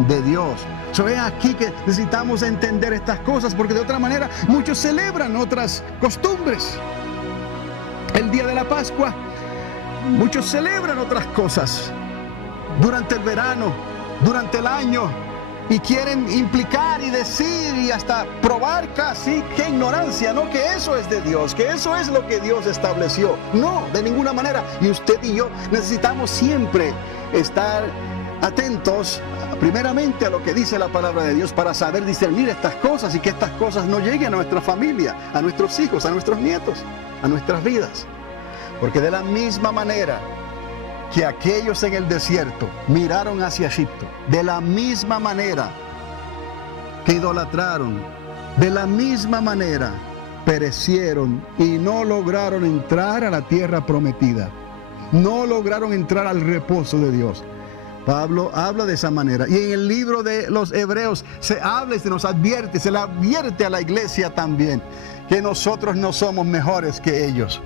de Dios. Es aquí que necesitamos entender estas cosas, porque de otra manera muchos celebran otras costumbres. El día de la Pascua, muchos celebran otras cosas durante el verano, durante el año, y quieren implicar y decir y hasta probar casi que ignorancia, no que eso es de Dios, que eso es lo que Dios estableció. No, de ninguna manera. Y usted y yo necesitamos siempre estar atentos primeramente a lo que dice la palabra de Dios, para saber discernir estas cosas y que estas cosas no lleguen a nuestra familia, a nuestros hijos, a nuestros nietos, a nuestras vidas. Porque de la misma manera que aquellos en el desierto miraron hacia Egipto, de la misma manera que idolatraron, de la misma manera perecieron y no lograron entrar a la tierra prometida, no lograron entrar al reposo de Dios. Pablo habla de esa manera, y en el libro de los Hebreos se habla y se nos advierte, se le advierte a la iglesia también, que nosotros no somos mejores que ellos.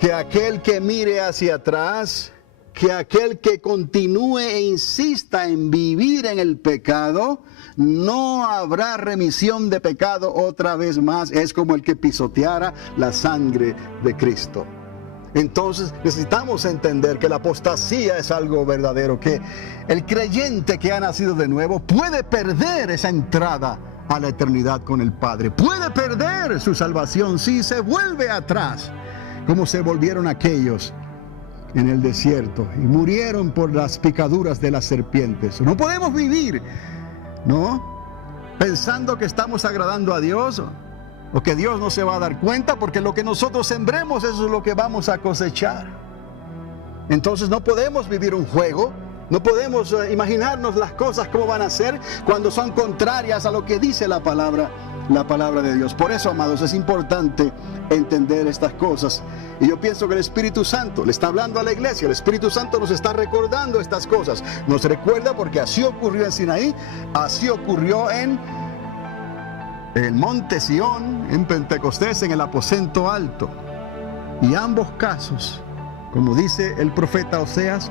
Que aquel que mire hacia atrás, que aquel que continúe e insista en vivir en el pecado, no habrá remisión de pecado otra vez más. Es como el que pisoteara la sangre de Cristo. Entonces necesitamos entender que la apostasía es algo verdadero, que el creyente que ha nacido de nuevo puede perder esa entrada a la eternidad con el Padre, puede perder su salvación si se vuelve atrás, como se volvieron aquellos en el desierto y murieron por las picaduras de las serpientes. No podemos vivir, ¿no?, pensando que estamos agradando a Dios o que Dios no se va a dar cuenta, porque lo que nosotros sembremos, eso es lo que vamos a cosechar. Entonces no podemos vivir un juego, no podemos imaginarnos las cosas como van a ser cuando son contrarias a lo que dice la palabra de Dios. Por eso, amados, es importante entender estas cosas. Y yo pienso que el Espíritu Santo le está hablando a la iglesia, el Espíritu Santo nos está recordando estas cosas. Nos recuerda porque así ocurrió en Sinaí, así ocurrió en el monte Sión, en Pentecostés, en el aposento alto. Y ambos casos, como dice el profeta Oseas,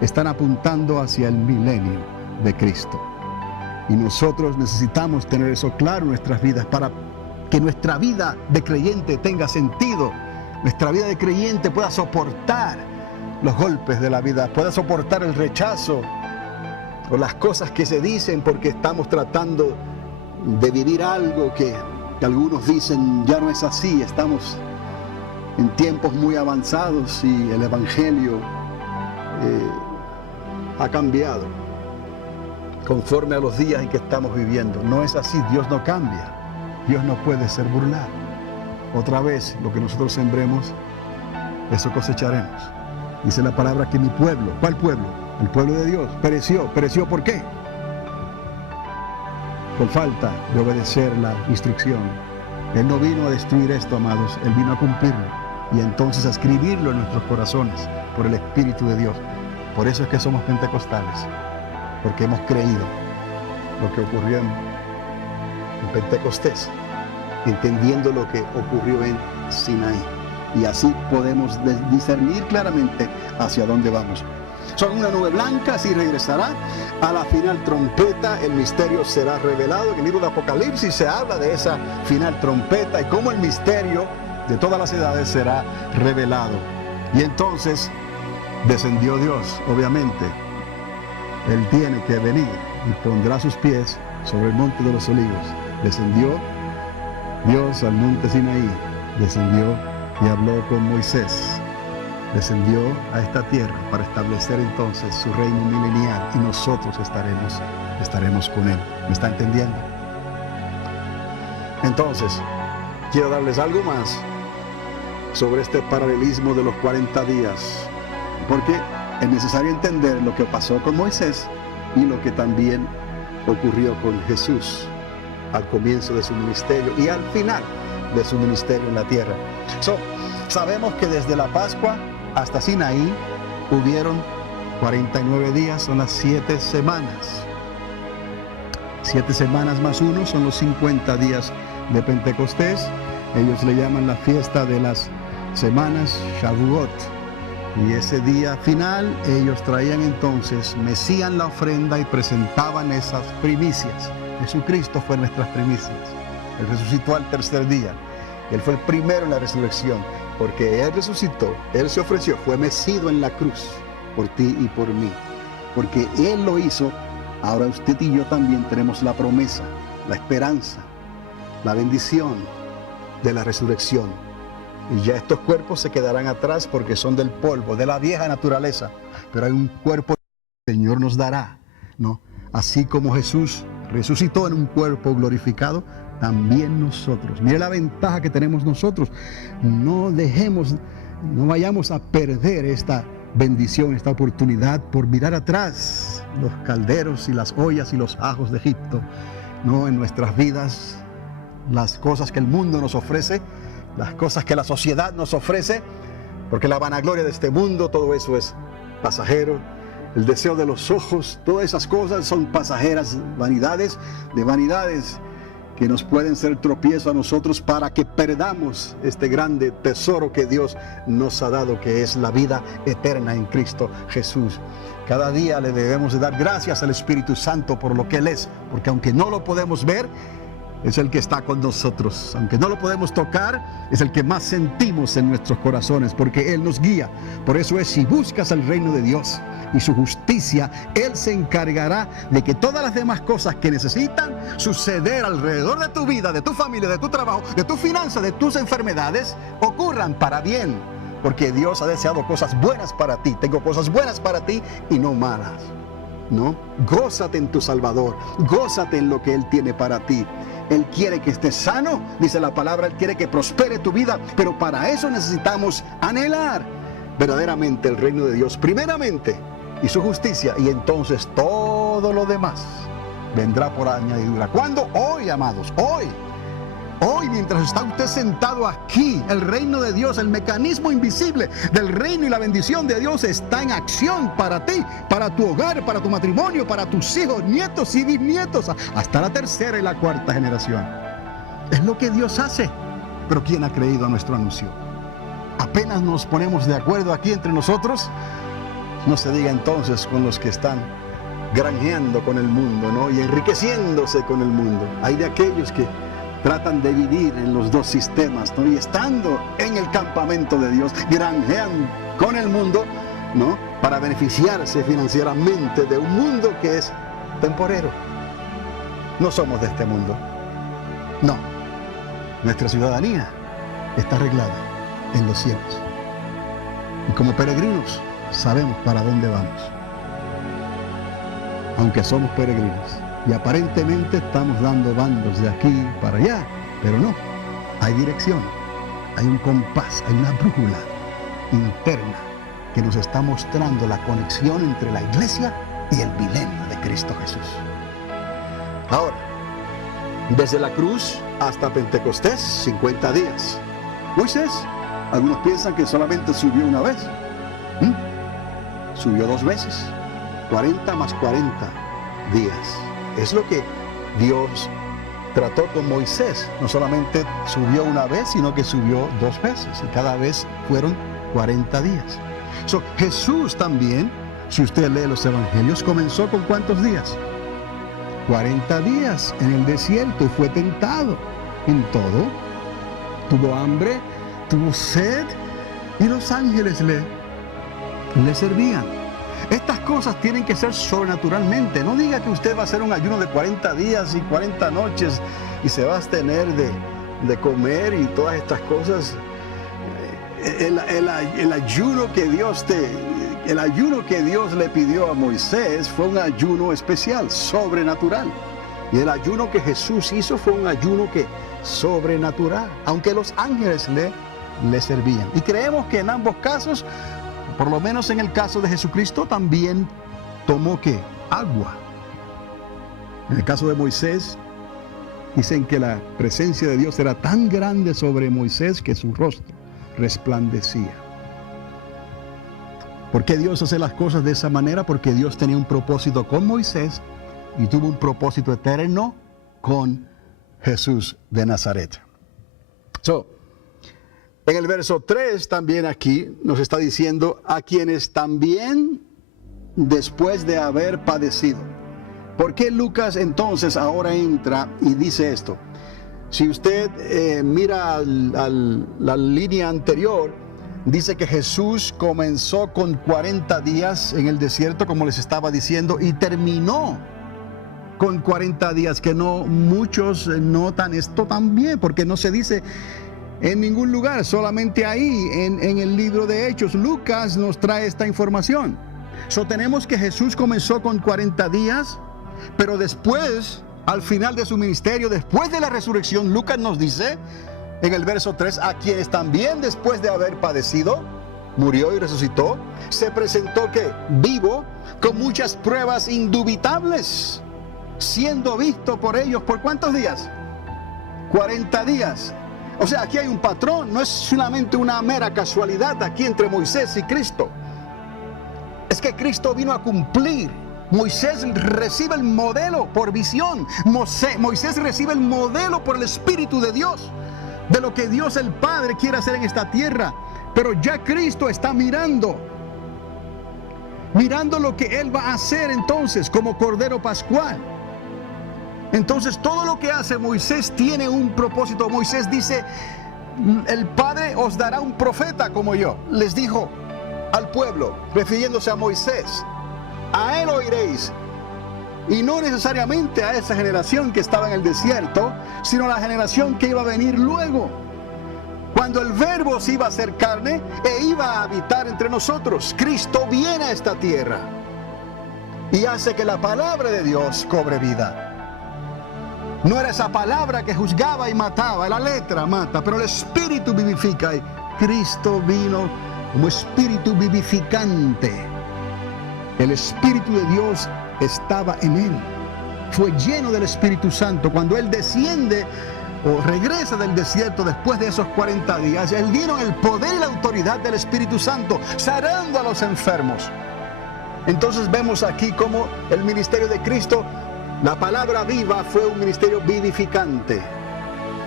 están apuntando hacia el milenio de Cristo. Y nosotros necesitamos tener eso claro en nuestras vidas, para que nuestra vida de creyente tenga sentido, nuestra vida de creyente pueda soportar los golpes de la vida, pueda soportar el rechazo o las cosas que se dicen, porque estamos tratando de vivir algo que algunos dicen ya no es así. Estamos en tiempos muy avanzados y el Evangelio ha cambiado conforme a los días en que estamos viviendo. No es así, Dios no cambia, Dios no puede ser burlado. Otra vez, lo que nosotros sembremos, eso cosecharemos. Dice la palabra que mi pueblo, ¿cuál pueblo? El pueblo de Dios, pereció. ¿Pereció por qué? Por falta de obedecer la instrucción. Él no vino a destruir esto, amados, Él vino a cumplirlo, y entonces a escribirlo en nuestros corazones por el Espíritu de Dios. Por eso es que somos pentecostales, porque hemos creído lo que ocurrió en Pentecostés, entendiendo lo que ocurrió en Sinaí. Y así podemos discernir claramente hacia dónde vamos. Son una nube blanca, así regresará. A la final trompeta, el misterio será revelado. En el libro de Apocalipsis se habla de esa final trompeta y cómo el misterio de todas las edades será revelado. Y entonces descendió Dios, obviamente. Él tiene que venir y pondrá sus pies sobre el monte de los olivos. Descendió Dios al monte Sinaí, descendió y habló con Moisés. Descendió a esta tierra para establecer entonces su reino milenial y nosotros estaremos con Él. ¿Me está entendiendo? Entonces, quiero darles algo más sobre este paralelismo de los 40 días, porque es necesario entender lo que pasó con Moisés y lo que también ocurrió con Jesús al comienzo de su ministerio y al final de su ministerio en la tierra. Sabemos que desde la Pascua hasta Sinaí hubieron 49 días, son las 7 semanas. 7 semanas más 1 son los 50 días de Pentecostés. Ellos le llaman la fiesta de las semanas, Shavuot. Y ese día final ellos traían entonces, mecían la ofrenda y presentaban esas primicias. Jesucristo fue nuestras primicias. Él resucitó al tercer día. Él fue el primero en la resurrección, porque Él resucitó, Él se ofreció, fue mecido en la cruz por ti y por mí. Porque Él lo hizo, ahora usted y yo también tenemos la promesa, la esperanza, la bendición de la resurrección. Y ya estos cuerpos se quedarán atrás porque son del polvo, de la vieja naturaleza. Pero hay un cuerpo que el Señor nos dará, ¿no? Así como Jesús resucitó en un cuerpo glorificado, también nosotros. Mire la ventaja que tenemos nosotros. No vayamos a perder esta bendición, esta oportunidad por mirar atrás los calderos y las ollas y los ajos de Egipto. No, en nuestras vidas, las cosas que el mundo nos ofrece, las cosas que la sociedad nos ofrece, porque la vanagloria de este mundo, todo eso es pasajero. El deseo de los ojos, todas esas cosas son pasajeras vanidades, de vanidades que nos pueden ser tropiezo a nosotros para que perdamos este grande tesoro que Dios nos ha dado, que es la vida eterna en Cristo Jesús. Cada día le debemos de dar gracias al Espíritu Santo por lo que Él es, porque aunque no lo podemos ver, es el que está con nosotros. Aunque no lo podemos tocar, es el que más sentimos en nuestros corazones, porque Él nos guía. Por eso es, si buscas el reino de Dios y su justicia, Él se encargará de que todas las demás cosas que necesitan suceder alrededor de tu vida, de tu familia, de tu trabajo, de tu finanza, de tus enfermedades, ocurran para bien. Porque Dios ha deseado cosas buenas para ti. Tengo cosas buenas para ti y no malas, ¿no? Gózate en tu Salvador, gózate en lo que Él tiene para ti. Él quiere que estés sano, dice la palabra, Él quiere que prospere tu vida, pero para eso necesitamos anhelar verdaderamente el reino de Dios, primeramente, y su justicia, y entonces todo lo demás vendrá por añadidura. ¿Cuándo? Hoy, amados, hoy. Hoy, mientras está usted sentado aquí, el reino de Dios, el mecanismo invisible del reino y la bendición de Dios está en acción para ti, para tu hogar, para tu matrimonio, para tus hijos, nietos y bisnietos, hasta la tercera y la cuarta generación. Es lo que Dios hace. Pero ¿quién ha creído a nuestro anuncio? Apenas nos ponemos de acuerdo aquí entre nosotros, no se diga entonces con los que están granjeando con el mundo, ¿no? Y enriqueciéndose con el mundo. Hay de aquellos que tratan de vivir en los dos sistemas, ¿no? Y estando en el campamento de Dios, granjean con el mundo, ¿no? Para beneficiarse financieramente de un mundo que es temporero. No somos de este mundo. No. Nuestra ciudadanía está arreglada en los cielos. Y como peregrinos sabemos para dónde vamos. Aunque somos peregrinos. Y aparentemente estamos dando bandos de aquí para allá, pero no, hay dirección, hay un compás, hay una brújula interna que nos está mostrando la conexión entre la iglesia y el milenio de Cristo Jesús. Ahora, desde la cruz hasta Pentecostés, 50 días. Moisés, algunos piensan que solamente subió una vez. subió 2 veces. 40 más 40 días. Es lo que Dios trató con Moisés. No solamente subió una vez, sino que subió 2 veces. Y cada vez fueron 40 días. Jesús también, si usted lee los evangelios, comenzó con ¿cuántos días? 40 días en el desierto y fue tentado en todo. Tuvo hambre, tuvo sed y los ángeles le servían. Estas cosas tienen que ser sobrenaturalmente. No diga que usted va a hacer un ayuno de 40 días y 40 noches y se va a abstener de comer y todas estas cosas. El ayuno que Dios le pidió a Moisés fue un ayuno especial, sobrenatural. Y el ayuno que Jesús hizo fue un ayuno sobrenatural, aunque los ángeles le servían. Y creemos que en ambos casos, por lo menos en el caso de Jesucristo, también tomó ¿qué? Agua. En el caso de Moisés, dicen que la presencia de Dios era tan grande sobre Moisés que su rostro resplandecía. ¿Por qué Dios hace las cosas de esa manera? Porque Dios tenía un propósito con Moisés y tuvo un propósito eterno con Jesús de Nazaret. En el verso 3 también aquí nos está diciendo a quienes también después de haber padecido. ¿Por qué Lucas entonces ahora entra y dice esto? Si usted mira la línea anterior, dice que Jesús comenzó con 40 días en el desierto, como les estaba diciendo, y terminó con 40 días, que no muchos notan esto también, porque no se dice en ningún lugar, solamente ahí en el libro de Hechos. Lucas nos trae esta información. Tenemos que Jesús comenzó con 40 días, pero después, al final de su ministerio, después de la resurrección, Lucas nos dice en el verso 3, a quienes también después de haber padecido, murió y resucitó, se presentó que vivo, con muchas pruebas indubitables, siendo visto por ellos, ¿por cuántos días? 40 días. O sea, aquí hay un patrón, no es solamente una mera casualidad aquí entre Moisés y Cristo. Es que Cristo vino a cumplir. Moisés recibe el modelo por visión. Moisés recibe el modelo por el Espíritu de Dios, de lo que Dios el Padre quiere hacer en esta tierra. Pero ya Cristo está mirando lo que Él va a hacer entonces como Cordero Pascual. Entonces todo lo que hace Moisés tiene un propósito. Moisés dice, el Padre os dará un profeta como yo. Les dijo al pueblo, refiriéndose a Moisés, a él oiréis. Y no necesariamente a esa generación que estaba en el desierto, sino a la generación que iba a venir luego, cuando el Verbo se iba a hacer carne e iba a habitar entre nosotros. Cristo viene a esta tierra y hace que la palabra de Dios cobre vida. No era esa palabra que juzgaba y mataba, la letra mata, pero el Espíritu vivifica. Y Cristo vino como Espíritu vivificante. El Espíritu de Dios estaba en Él. Fue lleno del Espíritu Santo. Cuando Él desciende o regresa del desierto después de esos 40 días, Él vino en el poder y la autoridad del Espíritu Santo, sanando a los enfermos. Entonces vemos aquí cómo el ministerio de Cristo, la palabra viva, fue un ministerio vivificante.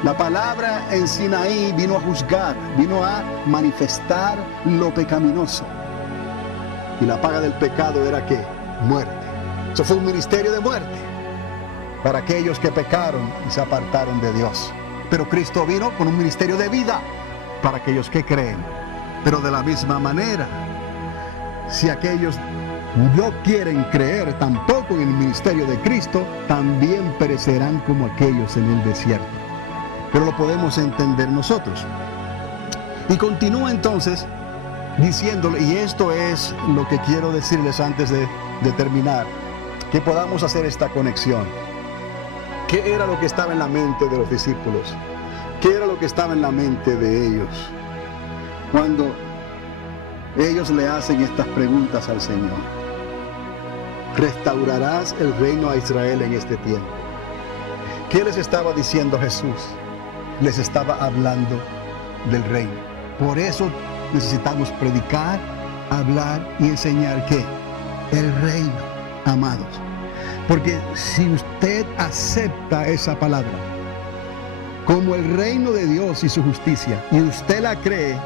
La palabra en Sinaí vino a juzgar, vino a manifestar lo pecaminoso. Y la paga del pecado era ¿qué? Muerte. Eso fue un ministerio de muerte para aquellos que pecaron y se apartaron de Dios. Pero Cristo vino con un ministerio de vida para aquellos que creen. Pero de la misma manera, si aquellos no quieren creer tampoco en el ministerio de Cristo, también perecerán como aquellos en el desierto. Pero lo podemos entender nosotros. Y continúa entonces diciéndole, y esto es lo que quiero decirles antes de terminar, que podamos hacer esta conexión. ¿Qué era lo que estaba en la mente de los discípulos? ¿Qué era lo que estaba en la mente de ellos cuando ellos le hacen estas preguntas al Señor? ¿Restaurarás el reino a Israel en este tiempo? ¿Qué les estaba diciendo Jesús? Les estaba hablando del reino. Por eso necesitamos predicar hablar y enseñar ¿qué? El reino, amados. Porque si usted acepta esa palabra como el reino de Dios y su justicia, y usted la cree,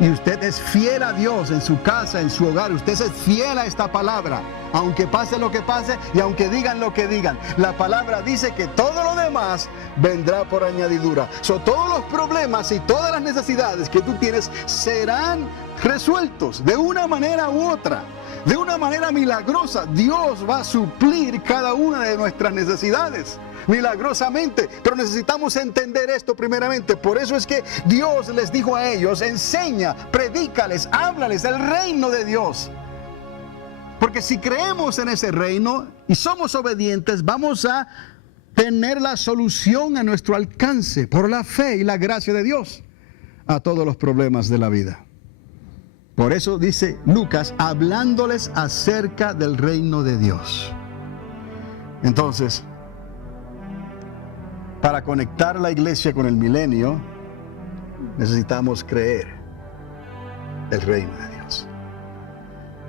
y usted es fiel a Dios en su casa, en su hogar, usted es fiel a esta palabra, aunque pase lo que pase y aunque digan lo que digan, la palabra dice que todo lo demás vendrá por añadidura. Todos los problemas y todas las necesidades que tú tienes serán resueltos de una manera u otra. De una manera milagrosa, Dios va a suplir cada una de nuestras necesidades, milagrosamente. Pero necesitamos entender esto primeramente. Por eso es que Dios les dijo a ellos, enseña, predícales, háblales del reino de Dios. Porque si creemos en ese reino y somos obedientes, vamos a tener la solución a nuestro alcance por la fe y la gracia de Dios a todos los problemas de la vida. Por eso dice Lucas, hablándoles acerca del reino de Dios. Entonces, para conectar la iglesia con el milenio, necesitamos creer el reino de Dios.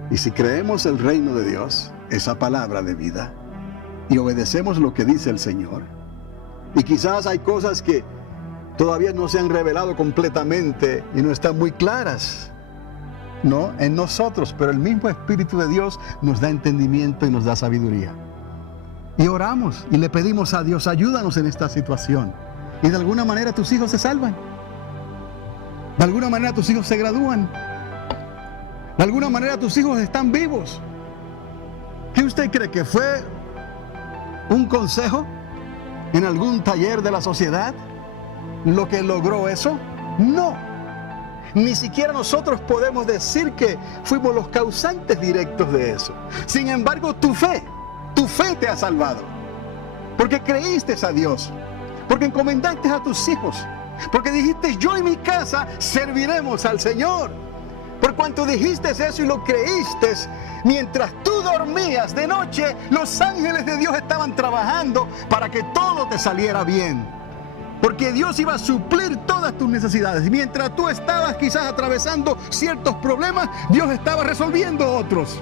Y si creemos el reino de Dios, esa palabra de vida, y obedecemos lo que dice el Señor, y quizás hay cosas que todavía no se han revelado completamente y no están muy claras, no en nosotros, pero el mismo Espíritu de Dios nos da entendimiento y nos da sabiduría. Y oramos y le pedimos a Dios, ayúdanos en esta situación. Y de alguna manera tus hijos se salvan. De alguna manera tus hijos se gradúan. De alguna manera tus hijos están vivos. ¿Qué usted cree que fue un consejo en algún taller de la sociedad lo que logró eso? No. Ni siquiera nosotros podemos decir que fuimos los causantes directos de eso. Sin embargo, tu fe te ha salvado. Porque creíste a Dios. Porque encomendaste a tus hijos. Porque dijiste, yo y mi casa serviremos al Señor. Por cuanto dijiste eso y lo creíste, mientras tú dormías de noche, los ángeles de Dios estaban trabajando para que todo te saliera bien. Porque Dios iba a suplir todas tus necesidades. Mientras tú estabas quizás atravesando ciertos problemas, Dios estaba resolviendo otros.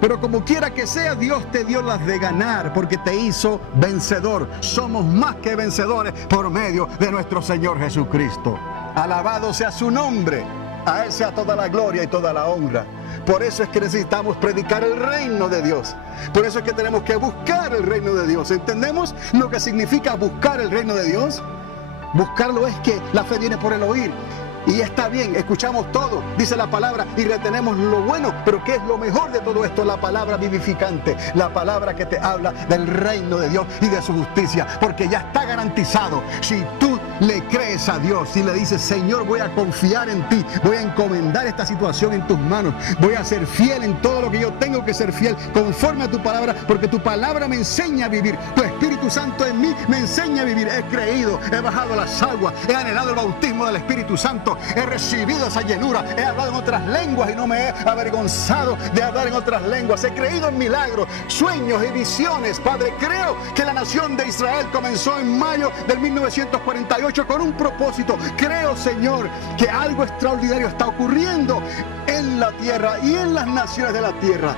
Pero como quiera que sea, Dios te dio las de ganar porque te hizo vencedor. Somos más que vencedores por medio de nuestro Señor Jesucristo. Alabado sea su nombre. A Él sea toda la gloria y toda la honra. Por eso es que necesitamos predicar el reino de Dios. Por eso es que tenemos que buscar el reino de Dios. ¿Entendemos lo que significa buscar el reino de Dios? Buscarlo es que la fe viene por el oír. Y está bien, escuchamos todo, dice la palabra, y retenemos lo bueno. Pero ¿qué es lo mejor de todo esto? La palabra vivificante, la palabra que te habla del reino de Dios y de su justicia. Porque ya está garantizado. Si tú le crees a Dios y le dices, Señor, voy a confiar en ti, voy a encomendar esta situación en tus manos, voy a ser fiel en todo lo que yo tengo que ser fiel, conforme a tu palabra, porque tu palabra me enseña a vivir, tu Espíritu Santo en mí me enseña a vivir. He creído, he bajado a las aguas, he anhelado el bautismo del Espíritu Santo, he recibido esa llenura, he hablado en otras lenguas y no me he avergonzado de hablar en otras lenguas, he creído en milagros, sueños y visiones. Padre, creo que la nación de Israel comenzó en mayo del 1948 con un propósito. Creo, Señor, que algo extraordinario está ocurriendo en la tierra y en las naciones de la tierra.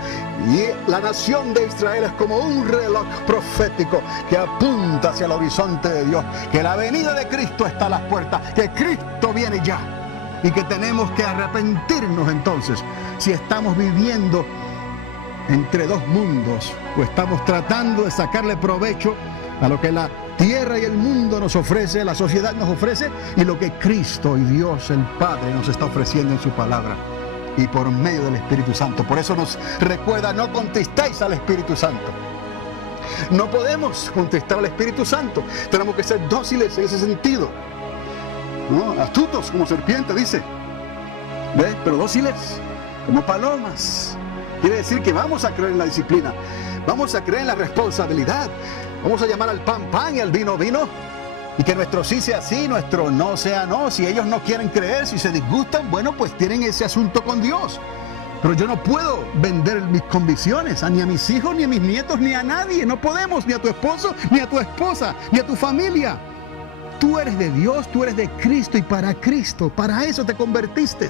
Y la nación de Israel es como un reloj profético que apunta hacia el horizonte de Dios, que la venida de Cristo está a las puertas, que Cristo viene ya y que tenemos que arrepentirnos entonces si estamos viviendo entre dos mundos o estamos tratando de sacarle provecho a lo que la tierra y el mundo nos ofrece, la sociedad nos ofrece, y lo que Cristo y Dios el Padre nos está ofreciendo en su palabra y por medio del Espíritu Santo. Por eso nos recuerda, no contristéis al Espíritu Santo. No podemos contristar al Espíritu Santo. Tenemos que ser dóciles en ese sentido, ¿no? Astutos como serpiente, dice, ¿ves? Pero dóciles como palomas. Quiere decir que vamos a creer en la disciplina, vamos a creer en la responsabilidad, vamos a llamar al pan pan y al vino vino, y que nuestro sí sea sí, nuestro no sea no. Si ellos no quieren creer, si se disgustan, bueno, pues tienen ese asunto con Dios. Pero yo no puedo vender mis convicciones ni a mis hijos, ni a mis nietos, ni a nadie. No podemos, ni a tu esposo, ni a tu esposa, ni a tu familia. Tú eres de Dios, tú eres de Cristo y para Cristo. Para eso te convertiste.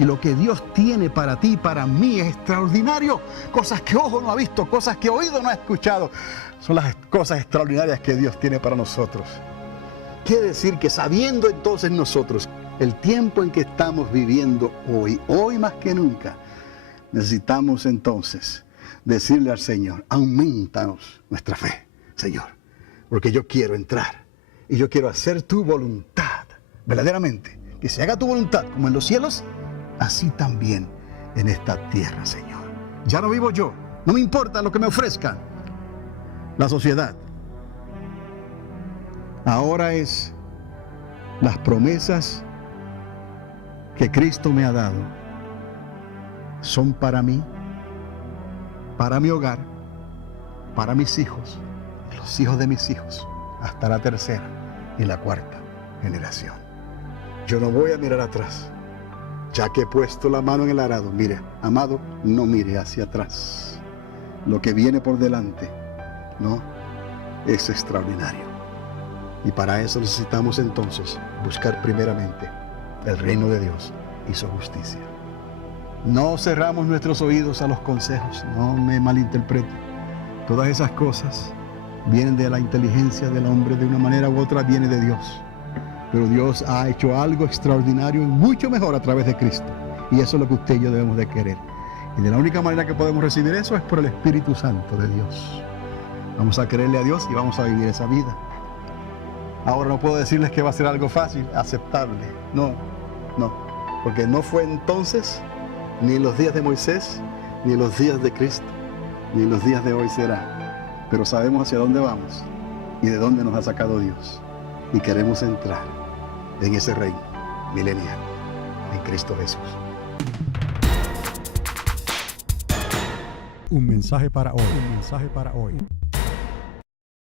Y lo que Dios tiene para ti y para mí es extraordinario. Cosas que ojo no ha visto, cosas que oído no ha escuchado. Son las cosas extraordinarias que Dios tiene para nosotros. Quiere decir que sabiendo entonces nosotros el tiempo en que estamos viviendo hoy más que nunca, necesitamos entonces decirle al Señor, aumentanos nuestra fe, Señor, porque yo quiero entrar y yo quiero hacer tu voluntad, verdaderamente, que se haga tu voluntad como en los cielos, así también en esta tierra, Señor. Ya no vivo yo, no me importa lo que me ofrezca la sociedad. Ahora es las promesas que Cristo me ha dado son para mí, para mi hogar, para mis hijos, los hijos de mis hijos, hasta la tercera y la cuarta generación. Yo no voy a mirar atrás, ya que he puesto la mano en el arado. Mire, amado, no mire hacia atrás. Lo que viene por delante, no, es extraordinario. Y para eso necesitamos entonces buscar primeramente el reino de Dios y su justicia. No cerramos nuestros oídos a los consejos, no me malinterprete. Todas esas cosas vienen de la inteligencia del hombre, de una manera u otra viene de Dios. Pero Dios ha hecho algo extraordinario y mucho mejor a través de Cristo. Y eso es lo que usted y yo debemos de querer. Y de la única manera que podemos recibir eso es por el Espíritu Santo de Dios. Vamos a creerle a Dios y vamos a vivir esa vida. Ahora no puedo decirles que va a ser algo fácil, aceptable. No, porque no fue entonces, ni en los días de Moisés, ni en los días de Cristo, ni en los días de hoy será. Pero sabemos hacia dónde vamos y de dónde nos ha sacado Dios. Y queremos entrar en ese reino milenial, en Cristo Jesús. Un mensaje para hoy. Un mensaje para hoy.